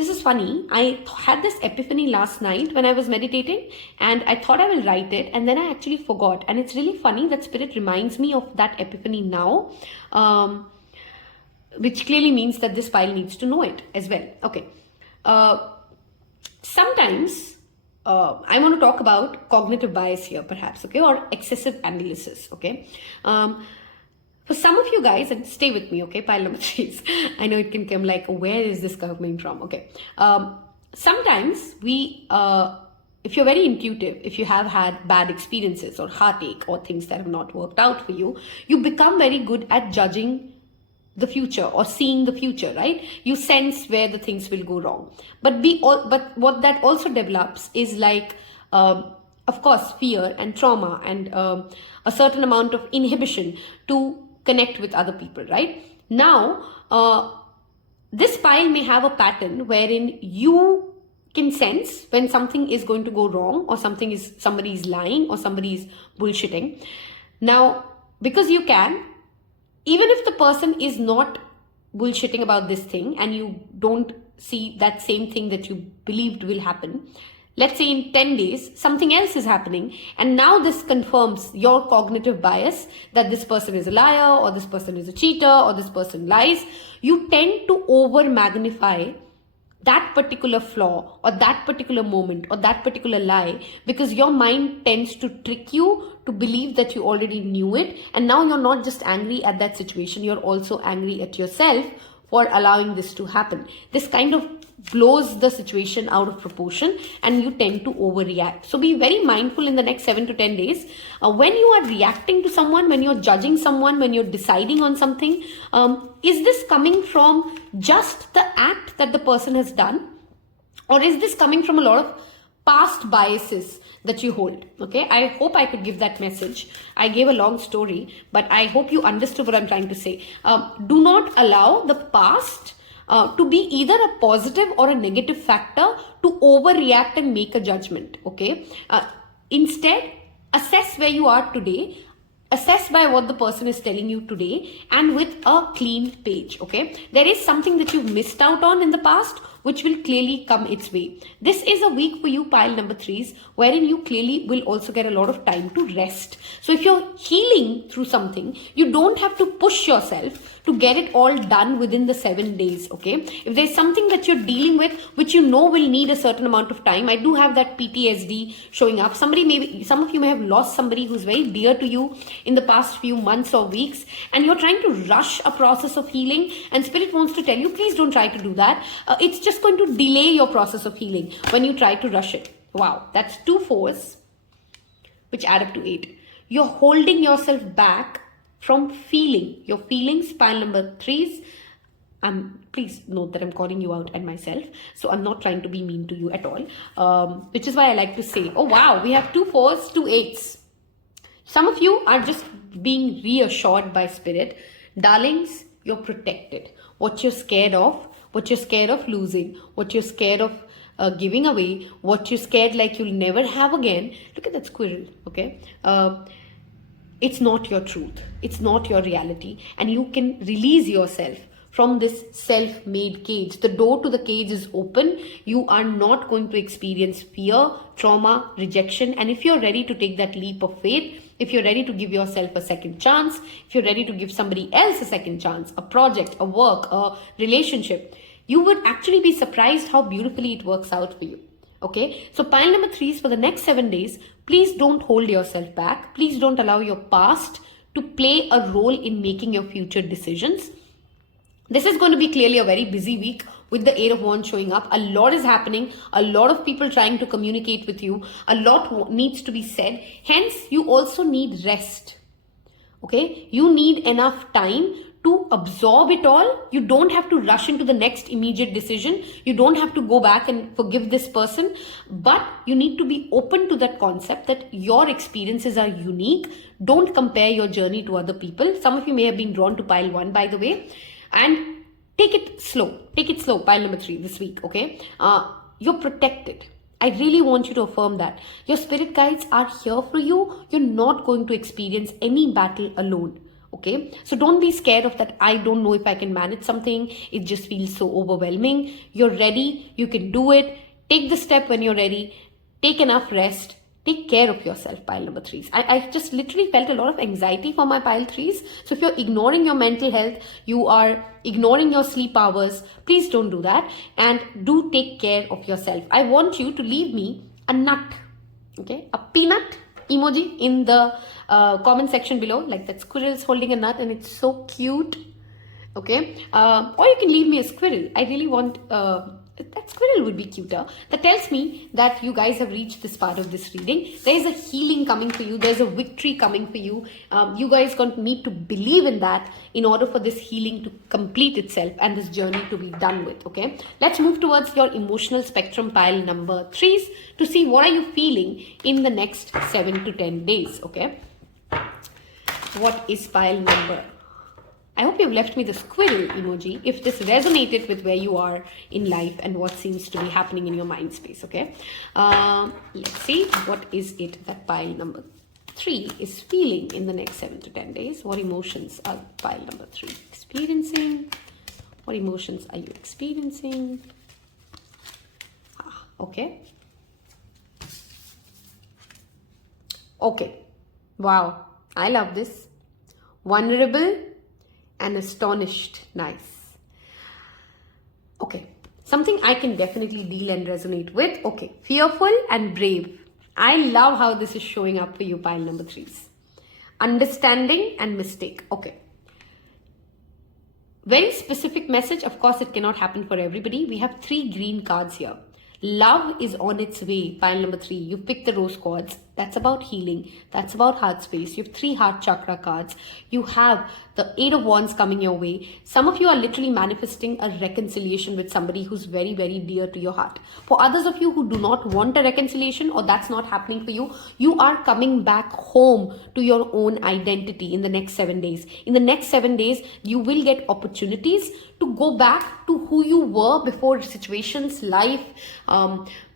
this is funny. I had this epiphany last night when I was meditating, and I thought I will write it, and then I actually forgot. And it's really funny that Spirit reminds me of that epiphany now, which clearly means that this pile needs to know it as well. Okay. Sometimes I want to talk about cognitive bias here, perhaps, okay, or excessive analysis, okay. For some of you guys, and stay with me, okay, pile number 3. I know it can come like, where is this coming from? Okay. Sometimes we, if you're very intuitive, if you have had bad experiences or heartache or things that have not worked out for you, you become very good at judging the future or seeing the future, right? You sense where the things will go wrong. But what that also develops is like, of course, fear and trauma and a certain amount of inhibition to connect with other people, right? Now, this pile may have a pattern wherein you can sense when something is going to go wrong, or somebody is lying, or somebody is bullshitting. Now, because you can, even if the person is not bullshitting about this thing and you don't see that same thing that you believed will happen, let's say in 10 days, something else is happening, and now this confirms your cognitive bias that this person is a liar, or this person is a cheater, or this person lies. You tend to over magnify that particular flaw or that particular moment or that particular lie, because your mind tends to trick you to believe that you already knew it. And now you're not just angry at that situation, you're also angry at yourself for allowing this to happen. This kind of blows the situation out of proportion, and you tend to overreact. So be very mindful in the next 7 to 10 days. When you are reacting to someone, when you're judging someone, when you're deciding on something, is this coming from just the act that the person has done? Or is this coming from a lot of past biases that you hold? Okay, I hope I could give that message. I gave a long story, but I hope you understood what I'm trying to say. Do not allow the past to be either a positive or a negative factor to overreact and make a judgment, okay? Instead, assess where you are today, assess by what the person is telling you today, and with a clean page, okay? There is something that you've missed out on in the past, which will clearly come its way. This is a week for you, pile number 3s, wherein you clearly will also get a lot of time to rest. So if you're healing through something, you don't have to push yourself to get it all done within the 7 days, okay? If there's something that you're dealing with, which you know will need a certain amount of time, I do have that PTSD showing up. Some of you may have lost somebody who's very dear to you in the past few months or weeks, and you're trying to rush a process of healing, and Spirit wants to tell you, please don't try to do that. It's just going to delay your process of healing when you try to rush it. Wow, that's 2 4s, which add up to 8. You're holding yourself back from feeling your feelings, pile number 3s. Please note that I'm calling you out and myself, so I'm not trying to be mean to you at all, which is why I like to say, oh wow, we have 2 4s, 2 8s. Some of you are just being reassured by Spirit. Darlings, you're protected. What you're scared of, what you're scared of losing, what you're scared of giving away, what you're scared like you'll never have again. Look at that squirrel, okay? It's not your truth. It's not your reality. And you can release yourself from this self-made cage. The door to the cage is open. You are not going to experience fear, trauma, rejection. And if you're ready to take that leap of faith, if you're ready to give yourself a second chance, if you're ready to give somebody else a second chance, a project, a work, a relationship, you would actually be surprised how beautifully it works out for you. Okay, so pile number 3s for the next 7 days, please don't hold yourself back. Please don't allow your past to play a role in making your future decisions. This is going to be clearly a very busy week with the 8 of Wands showing up. A lot is happening. A lot of people trying to communicate with you. A lot needs to be said. Hence, you also need rest. Okay, you need enough time to absorb it all. You don't have to rush into the next immediate decision. You don't have to go back and forgive this person, but you need to be open to that concept that your experiences are unique. Don't compare your journey to other people. Some of you may have been drawn to pile 1, by the way, and take it slow. Take it slow, pile number 3 this week, okay? You're protected. I really want you to affirm that. Your spirit guides are here for you. You're not going to experience any battle alone. Okay, so don't be scared of that. I don't know if I can manage something. It just feels so overwhelming. You're ready. You can do it. Take the step when you're ready. Take enough rest. Take care of yourself, pile number 3s. I just literally felt a lot of anxiety for my pile 3s. So if you're ignoring your mental health, you are ignoring your sleep hours, please don't do that. And do take care of yourself. I want you to leave me a nut, okay, a peanut emoji in the comment section below, like that squirrel's holding a nut and it's so cute, okay? Or you can leave me a squirrel. I really want that squirrel would be cuter. That tells me that you guys have reached this part of this reading. There is a healing coming for you. There's a victory coming for you. You guys going to need to believe in that in order for this healing to complete itself and this journey to be done with, okay? Let's move towards your emotional spectrum, pile number 3s, to see what are you feeling in the next 7 to 10 days, okay? What is pile number? I hope you've left me the squirrel emoji if this resonated with where you are in life and what seems to be happening in your mind space, okay? Let's see, what is it that pile number 3 is feeling in the next 7 to 10 days? What emotions are pile number 3 experiencing? What emotions are you experiencing? Okay. Okay. Wow. I love this. Vulnerable and astonished. Nice. Okay. Something I can definitely deal and resonate with. Okay. Fearful and brave. I love how this is showing up for you, pile number 3s. Understanding and mistake. Okay. Very specific message. Of course, it cannot happen for everybody. We have 3 green cards here. Love is on its way, pile number 3. You've picked the rose quartz. That's about healing. That's about heart space. You have 3 heart chakra cards. You have the 8 of wands coming your way. Some of you are literally manifesting a reconciliation with somebody who's very, very dear to your heart. For others of you who do not want a reconciliation or that's not happening for you, you are coming back home to your own identity in the next 7 days. In the next 7 days, you will get opportunities to go back to who you were before situations, life,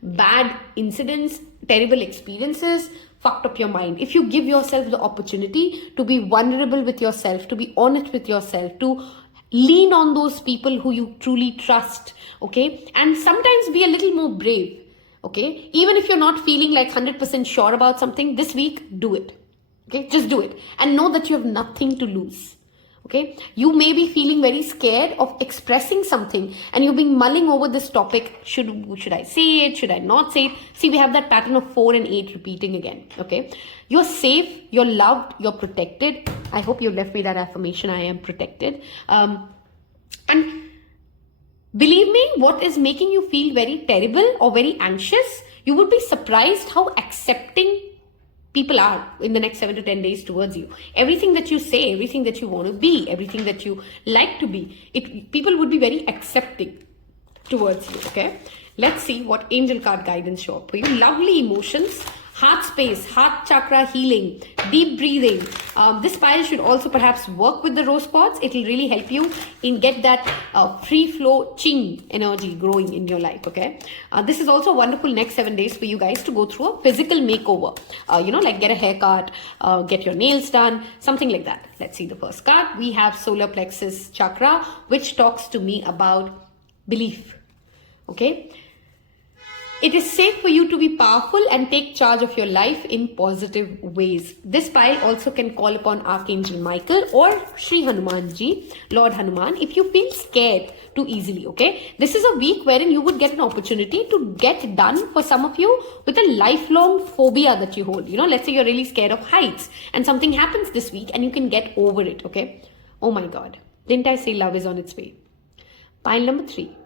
bad incidents, terrible experiences fucked up your mind. If you give yourself the opportunity to be vulnerable with yourself, to be honest with yourself, to lean on those people who you truly trust, okay? And sometimes be a little more brave, okay? Even if you're not feeling like 100% sure about something, this week, do it, okay? Just do it. And know that you have nothing to lose. Okay, you may be feeling very scared of expressing something and you've been mulling over this topic. Should I say it? Should I not say it? See, we have that pattern of 4 and 8 repeating again. Okay, you're safe, you're loved, you're protected. I hope you left me that affirmation. I am protected. And believe me, what is making you feel very terrible or very anxious, you would be surprised how accepting people are in the next 7 to 10 days towards you. Everything that you say, everything that you want to be, everything that you like to be, people would be very accepting towards you, okay? Let's see what angel card guidance show up for you. Lovely emotions, heart space, heart chakra healing, deep breathing. This pile should also perhaps work with the rose quartz. It will really help you in get that free flow ching energy growing in your life, okay? This is also wonderful next 7 days for you guys to go through a physical makeover. Like get a haircut, get your nails done, something like that. Let's see the first card. We have solar plexus chakra, which talks to me about belief, okay? It is safe for you to be powerful and take charge of your life in positive ways. This pile also can call upon Archangel Michael or Sri Hanumanji, Lord Hanuman, if you feel scared too easily, okay? This is a week wherein you would get an opportunity to get done for some of you with a lifelong phobia that you hold. Let's say you're really scared of heights and something happens this week and you can get over it, okay? Oh my God. Didn't I say love is on its way? Pile number 3.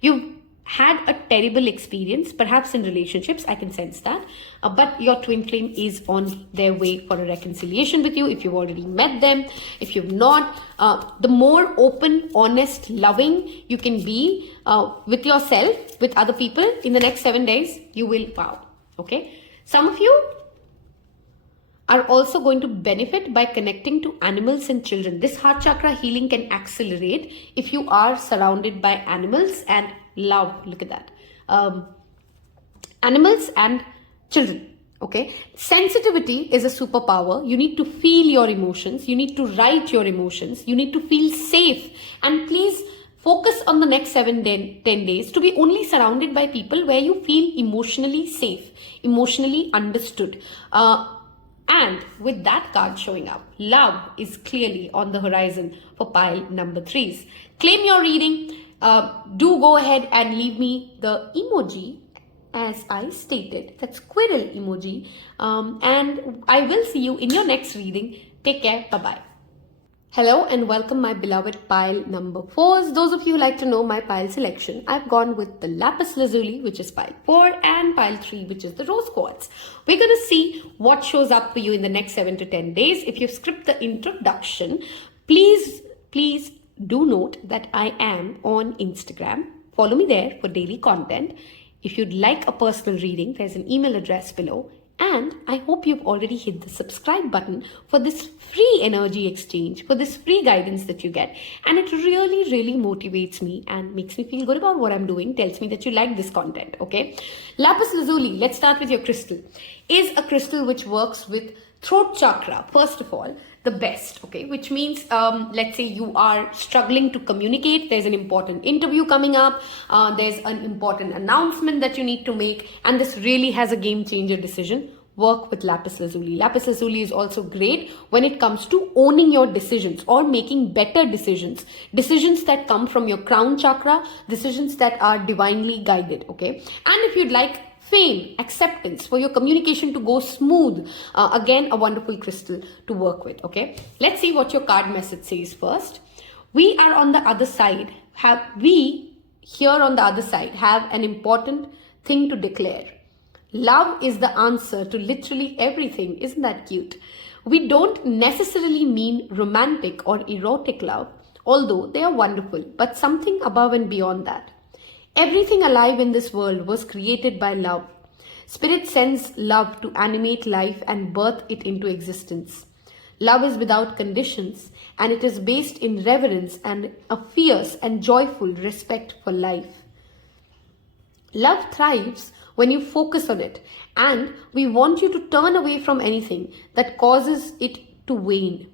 You've had a terrible experience, perhaps in relationships, I can sense that, but your twin flame is on their way for a reconciliation with you. If you've already met them, if you've not, the more open, honest, loving you can be with yourself, with other people in the next 7 days, you will, wow, okay? Some of you are also going to benefit by connecting to animals and children. This heart chakra healing can accelerate if you are surrounded by animals and love. Look at that. Animals and children. Okay. Sensitivity is a superpower. You need to feel your emotions. You need to write your emotions. You need to feel safe. And please focus on the next 10 days to be only surrounded by people where you feel emotionally safe, emotionally understood. And with that card showing up, love is clearly on the horizon for pile number 3s. Claim your reading. Do go ahead and leave me the emoji as I stated, that squirrel emoji. And I will see you in your next reading. Take care. Bye-bye. Hello and welcome my beloved pile number 4s. Those of you who like to know my pile selection, I've gone with the Lapis Lazuli, which is pile 4, and pile 3, which is the Rose Quartz. We're going to see what shows up for you in the next 7 to 10 days. If you've skipped the introduction, please do note that I am on Instagram. Follow me there for daily content. If you'd like a personal reading, there's an email address below. And I hope you've already hit the subscribe button for this free energy exchange, for this free guidance that you get. And it really, really motivates me and makes me feel good about what I'm doing, tells me that you like this content, okay? Lapis Lazuli, let's start with your crystal, is a crystal which works with throat chakra, first of all, the best, okay? Which means, let's say you are struggling to communicate, there's an important interview coming up, there's an important announcement that you need to make, and this really has a game changer decision. Work with Lapis Lazuli. Lapis Lazuli is also great when it comes to owning your decisions or making better decisions. Decisions that come from your crown chakra, decisions that are divinely guided, okay? And if you'd like fame, acceptance, for your communication to go smooth, again, a wonderful crystal to work with, okay? Let's see what your card message says first. We are on the other side, have an important thing to declare. Love is the answer to literally everything. Isn't that cute? We don't necessarily mean romantic or erotic love, although they are wonderful, but something above and beyond that. Everything alive in this world was created by love. Spirit sends love to animate life and birth it into existence. Love is without conditions, and it is based in reverence and a fierce and joyful respect for life. Love thrives when you focus on it, and we want you to turn away from anything that causes it to wane.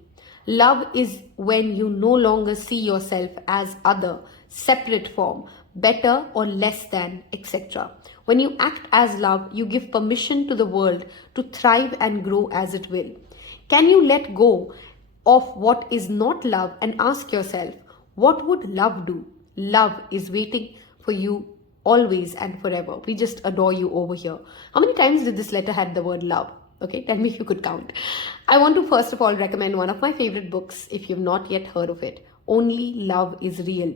Love is when you no longer see yourself as other, separate from, better or less than, etc. When you act as love, you give permission to the world to thrive and grow as it will. Can you let go of what is not love and ask yourself, what would love do? Love is waiting for you always and forever. We just adore you over here. How many times did this letter have the word love? Okay, tell me if you could count. I want to first of all recommend one of my favorite books if you've not yet heard of it. Only Love is Real.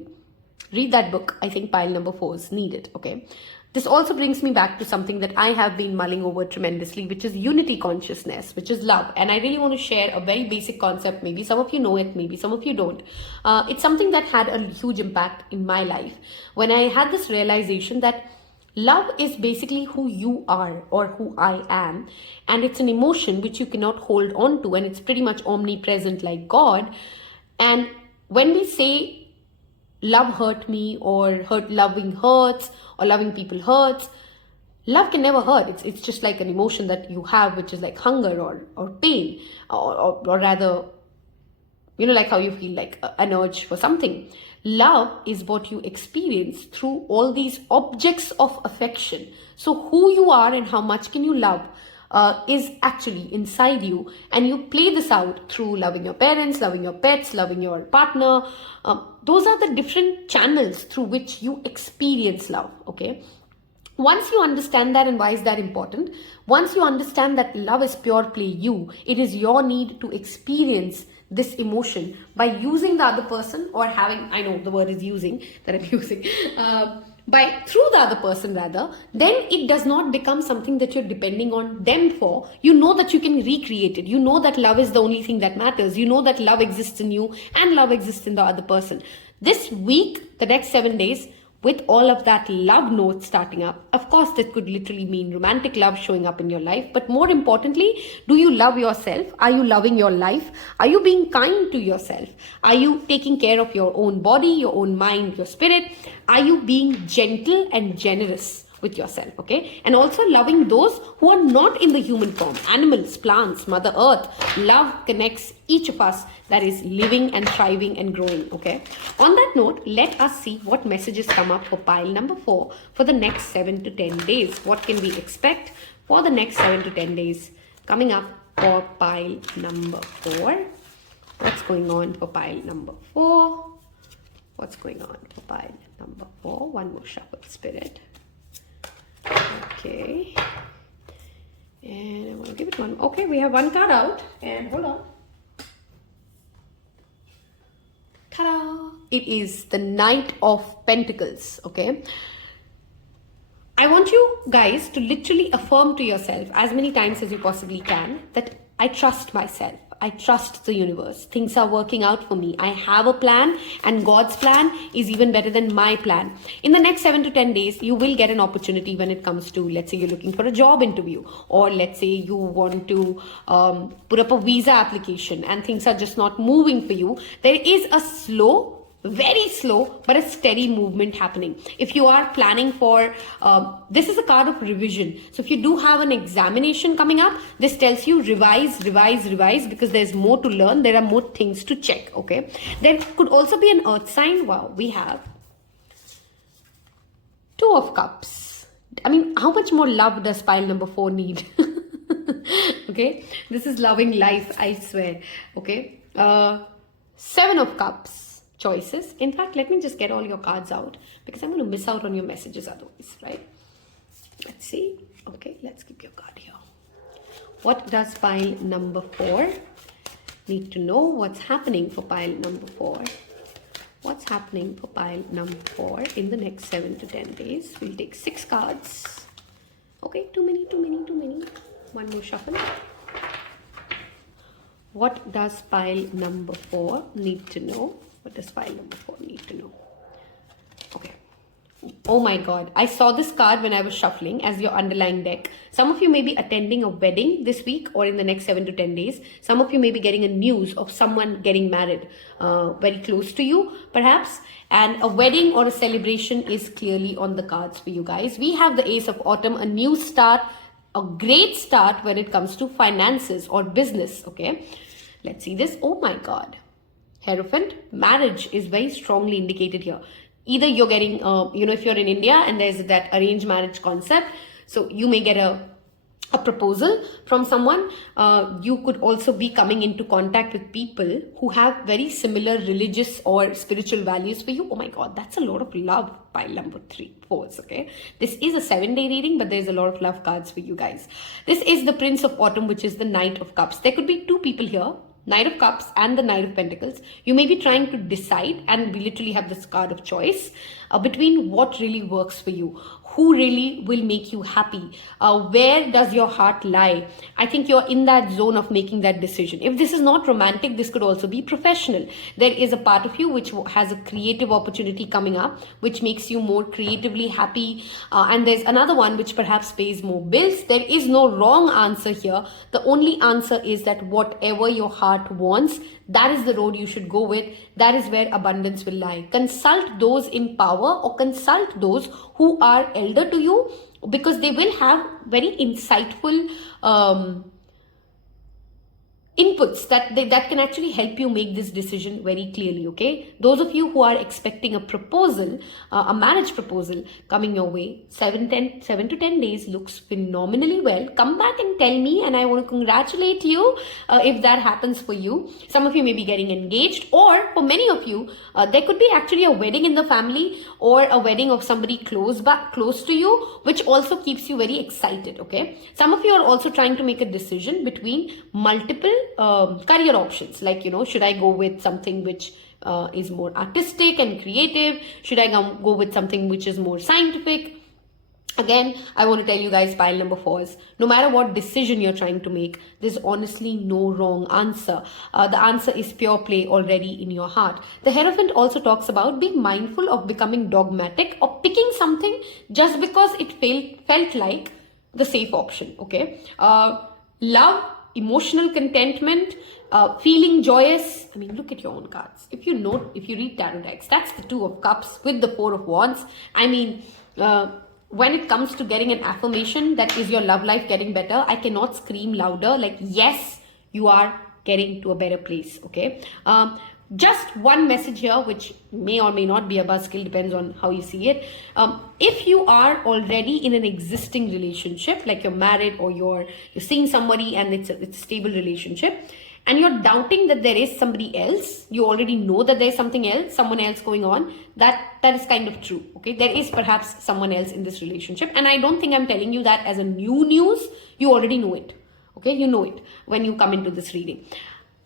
Read that book. I think pile number 4s need it, okay? This also brings me back to something that I have been mulling over tremendously, which is unity consciousness, which is love. And I really want to share a very basic concept. Maybe some of you know it, maybe some of you don't. It's something that had a huge impact in my life when I had this realization that love is basically who you are or who I am. And it's an emotion which you cannot hold on to, and it's pretty much omnipresent like God. And when we say love hurt me or loving hurts or loving people hurts, love can never hurt. It's just like an emotion that you have, which is like hunger or pain or rather, you know, like how you feel like an urge for something. Love is what you experience through all these objects of affection. So who you are and how much can you love is actually inside you, and you play this out through loving your parents, loving your pets, loving your partner. Those are the different channels through which you experience love, okay? Once you understand that, and why is that important? Once you understand that love is pure play you, it is your need to experience this emotion by using the other person or having, I know the word is using that I'm using, through the other person rather, then it does not become something that you're depending on them for. You know that you can recreate it. You know that love is the only thing that matters. You know that love exists in you and love exists in the other person. This week, the next 7 days, with all of that love note starting up. Of course, that could literally mean romantic love showing up in your life. But more importantly, do you love yourself? Are you loving your life? Are you being kind to yourself? Are you taking care of your own body, your own mind, your spirit? Are you being gentle and generous with yourself, okay? And also loving those who are not in the human form, animals, plants, Mother Earth. Love connects each of us that is living and thriving and growing, okay? On that note, let us see what messages come up for pile number 4 for the next 7 to 10 days. What can we expect for the next 7 to 10 days coming up for pile number 4? What's going on for pile number 4? What's going on for pile number 4? One more shuffle, Spirit. Okay, and I want to give it one. Okay, we have one card out, and hold on. Ta-da! It is the Knight of Pentacles. Okay, I want you guys to literally affirm to yourself as many times as you possibly can that I trust myself. I trust the universe. Things are working out for me. I have a plan, and God's plan is even better than my plan. In the next 7 to 10 days, you will get an opportunity when it comes to, let's say you're looking for a job interview, or let's say you want to put up a visa application and things are just not moving for you. There is a slow, very slow, but a steady movement happening. If you are planning for, this is a card of revision. So if you do have an examination coming up, this tells you revise, because there's more to learn. There are more things to check, okay? There could also be an earth sign. Wow, we have 2 of Cups. I mean, how much more love does pile number 4 need? Okay, this is loving life, I swear. Okay, 7 of Cups. Choices. In fact, let me just get all your cards out because I'm going to miss out on your messages otherwise, right? Let's see. Okay, let's keep your card here. What does pile number 4 need to know? What's happening for pile number 4? What's happening for pile number 4 in the next 7 to 10 days? We'll take 6 cards. Okay, too many. One more shuffle. What does pile number 4 need to know? What does pile number 4 need to know? Okay. Oh my God. I saw this card when I was shuffling as your underlying deck. Some of you may be attending a wedding this week or in the next 7 to 10 days. Some of you may be getting a news of someone getting married very close to you, perhaps. And a wedding or a celebration is clearly on the cards for you guys. We have the Ace of Autumn, a new start, a great start when it comes to finances or business. Okay. Let's see this. Oh my God. Hierophant, marriage is very strongly indicated here. Either you're getting, if you're in India and there's that arranged marriage concept, so you may get a proposal from someone. You could also be coming into contact with people who have very similar religious or spiritual values for you. Oh my God, that's a lot of love. Pile number 4, okay? This is a 7-day reading, but there's a lot of love cards for you guys. This is the Prince of Autumn, which is the Knight of Cups. There could be 2 people here. Knight of Cups and the Knight of Pentacles. You may be trying to decide, and we literally have this card of choice between what really works for you, who really will make you happy, where does your heart lie. I think you're in that zone of making that decision. If this is not romantic, this could also be professional. There is a part of you which has a creative opportunity coming up, which makes you more creatively happy, and there's another one which perhaps pays more bills. There is no wrong answer here. The only answer is that whatever your heart wants, that is the road you should go with. That is where abundance will lie. Consult those in power or consult those who are elder to you, because they will have very insightful inputs that can actually help you make this decision very clearly, okay? Those of you who are expecting a proposal, a marriage proposal coming your way, 7 to 10 days looks phenomenally well. Come back and tell me, and I want to congratulate you if that happens for you. Some of you may be getting engaged, or for many of you, there could be actually a wedding in the family or a wedding of somebody close to you, which also keeps you very excited, okay? Some of you are also trying to make a decision between multiple career options, like, should I go with something which is more artistic and creative? Should I go with something which is more scientific? Again, I want to tell you guys, pile number 4s, no matter what decision you're trying to make, there's honestly no wrong answer. The answer is pure play already in your heart. The Hierophant also talks about being mindful of becoming dogmatic or picking something just because it felt like the safe option. Okay, love, emotional contentment, feeling joyous. I mean, look at your own cards. If you read tarot decks, that's the Two of Cups with the Four of Wands. I mean, when it comes to getting an affirmation that is your love life getting better, I cannot scream louder like, yes, you are getting to a better place. Okay, just one message here, which may or may not be a buzzkill, depends on how you see it. If you are already in an existing relationship, like you're married or you're seeing somebody and it's a stable relationship, and you're doubting that there is somebody else, you already know that there's someone else going on, that is kind of true. Okay, there is perhaps someone else in this relationship, and I don't think I'm telling you that as a new news. You already know it. Okay, you know it when you come into this reading.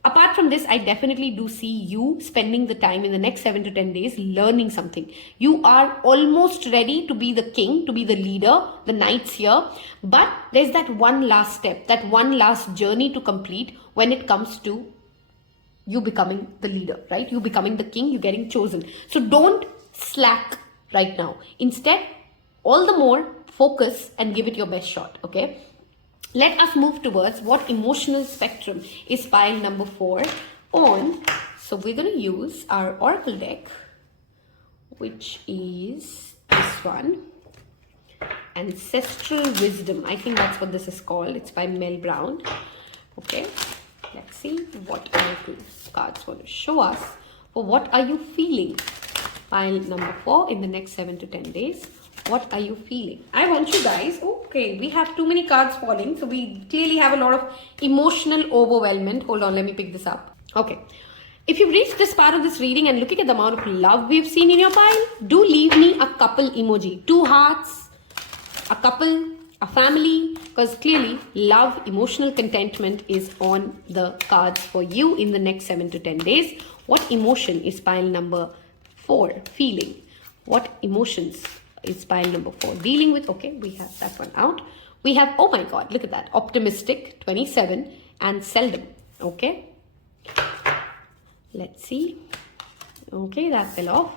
Apart from this, I definitely do see you spending the time in the next 7 to 10 days learning something. You are almost ready to be the king, to be the leader, the knight's here. But there's that one last step, that one last journey to complete when it comes to you becoming the leader, right? You becoming the king, you getting chosen. So don't slack right now. Instead, all the more focus and give it your best shot, okay? Let us move towards what emotional spectrum is pile number 4 on. So we're going to use our oracle deck, which is this one, Ancestral Wisdom. I think that's what this is called. It's by Mel Brown. Okay, let's see what oracle cards want to show us. For what are you feeling? Pile number 4 in the next 7 to 10 days. What are you feeling? I want you guys, okay, we have too many cards falling. So we clearly have a lot of emotional overwhelmment. Hold on, let me pick this up. Okay. If you've reached this part of this reading and looking at the amount of love we've seen in your pile, do leave me a couple emoji. 2 hearts, a couple, a family, because clearly love, emotional contentment is on the cards for you in the next 7 to 10 days. What emotion is pile number 4 feeling? What emotions is pile number 4 dealing with? Okay, we have that one out. We have, oh my god, look at that, optimistic, 27, and seldom. Okay, let's see. Okay, that fell off.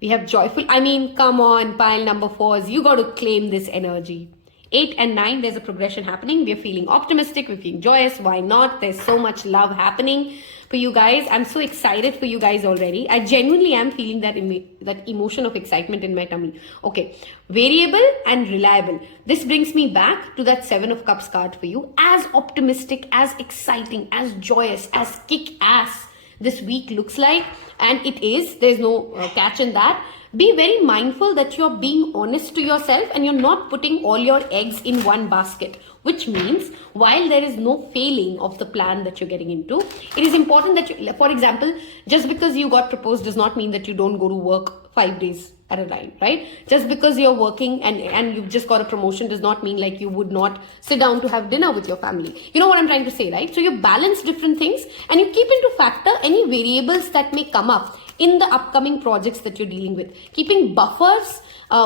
We have joyful. I mean, come on, pile number 4s, you got to claim this energy. 8 and 9, there's a progression happening. We're feeling optimistic, we're feeling joyous. Why not? There's so much love happening for you guys. I'm so excited for you guys already. I genuinely am feeling that emotion of excitement in my tummy. Okay, variable and reliable. This brings me back to that 7 of Cups card for you. As optimistic, as exciting, as joyous, as kick-ass this week looks like, and it is. There's no catch in that. Be very mindful that you're being honest to yourself and you're not putting all your eggs in one basket, which means while there is no failing of the plan that you're getting into, it is important that you, for example, just because you got proposed does not mean that you don't go to work 5 days at a time, right? Just because you're working and you've just got a promotion does not mean like you would not sit down to have dinner with your family. You know what I'm trying to say, right? So you balance different things and you keep into factor any variables that may come up in the upcoming projects that you're dealing with, keeping buffers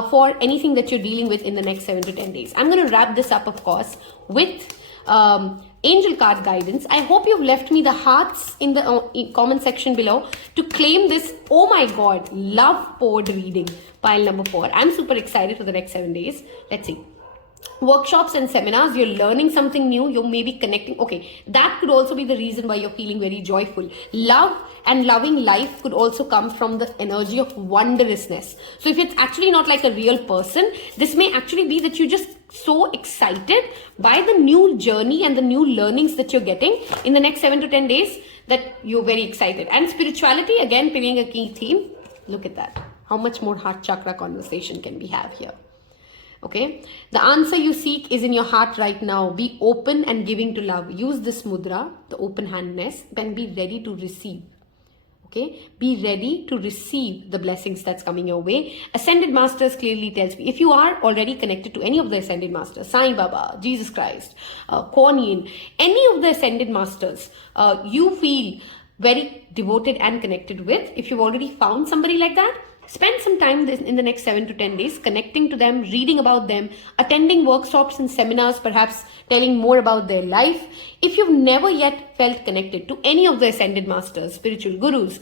for anything that you're dealing with in the next 7 to 10 days. I'm going to wrap this up, of course, with angel card guidance. I hope you've left me the hearts in the comment section below to claim this, oh my god, love poured reading, pile number 4. I'm super excited for the next 7 days. Let's see. Workshops and seminars, you're learning something new, you're maybe connecting. Okay, that could also be the reason why you're feeling very joyful. Love and loving life could also come from the energy of wondrousness. So if it's actually not like a real person, this may actually be that you're just so excited by the new journey and the new learnings that you're getting in the next 7 to 10 days that you're very excited. And spirituality, again, playing a key theme. Look at that. How much more heart chakra conversation can we have here? Okay, the answer you seek is in your heart right now. Be open and giving to love. Use this mudra, the open handness, then be ready to receive. Okay, be ready to receive the blessings that's coming your way. Ascended Masters clearly tells me, if you are already connected to any of the Ascended Masters, Sai Baba, Jesus Christ, Kuan Yin, any of the Ascended Masters, you feel very devoted and connected with. If you've already found somebody like that, Spend some time in the next 7 to 10 days connecting to them, reading about them, attending workshops and seminars, perhaps telling more about their life. If you've never yet felt connected to any of the ascended masters, spiritual gurus,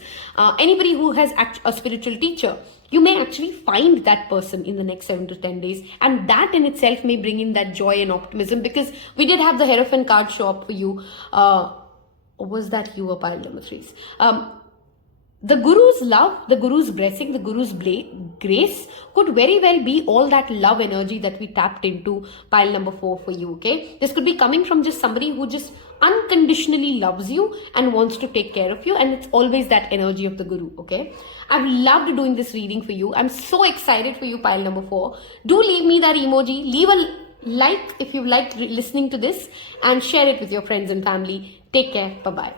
anybody who has a spiritual teacher, you may actually find that person in the next 7 to 10 days. And that in itself may bring in that joy and optimism, because we did have the Hierophant card show up for you. Was that you or pile number 3s? The Guru's love, the Guru's blessing, the Guru's grace could very well be all that love energy that we tapped into pile number 4 for you, okay? This could be coming from just somebody who just unconditionally loves you and wants to take care of you, and it's always that energy of the Guru, okay? I've loved doing this reading for you. I'm so excited for you, pile number 4. Do leave me that emoji. Leave a like if you've liked listening to this, and share it with your friends and family. Take care. Bye-bye.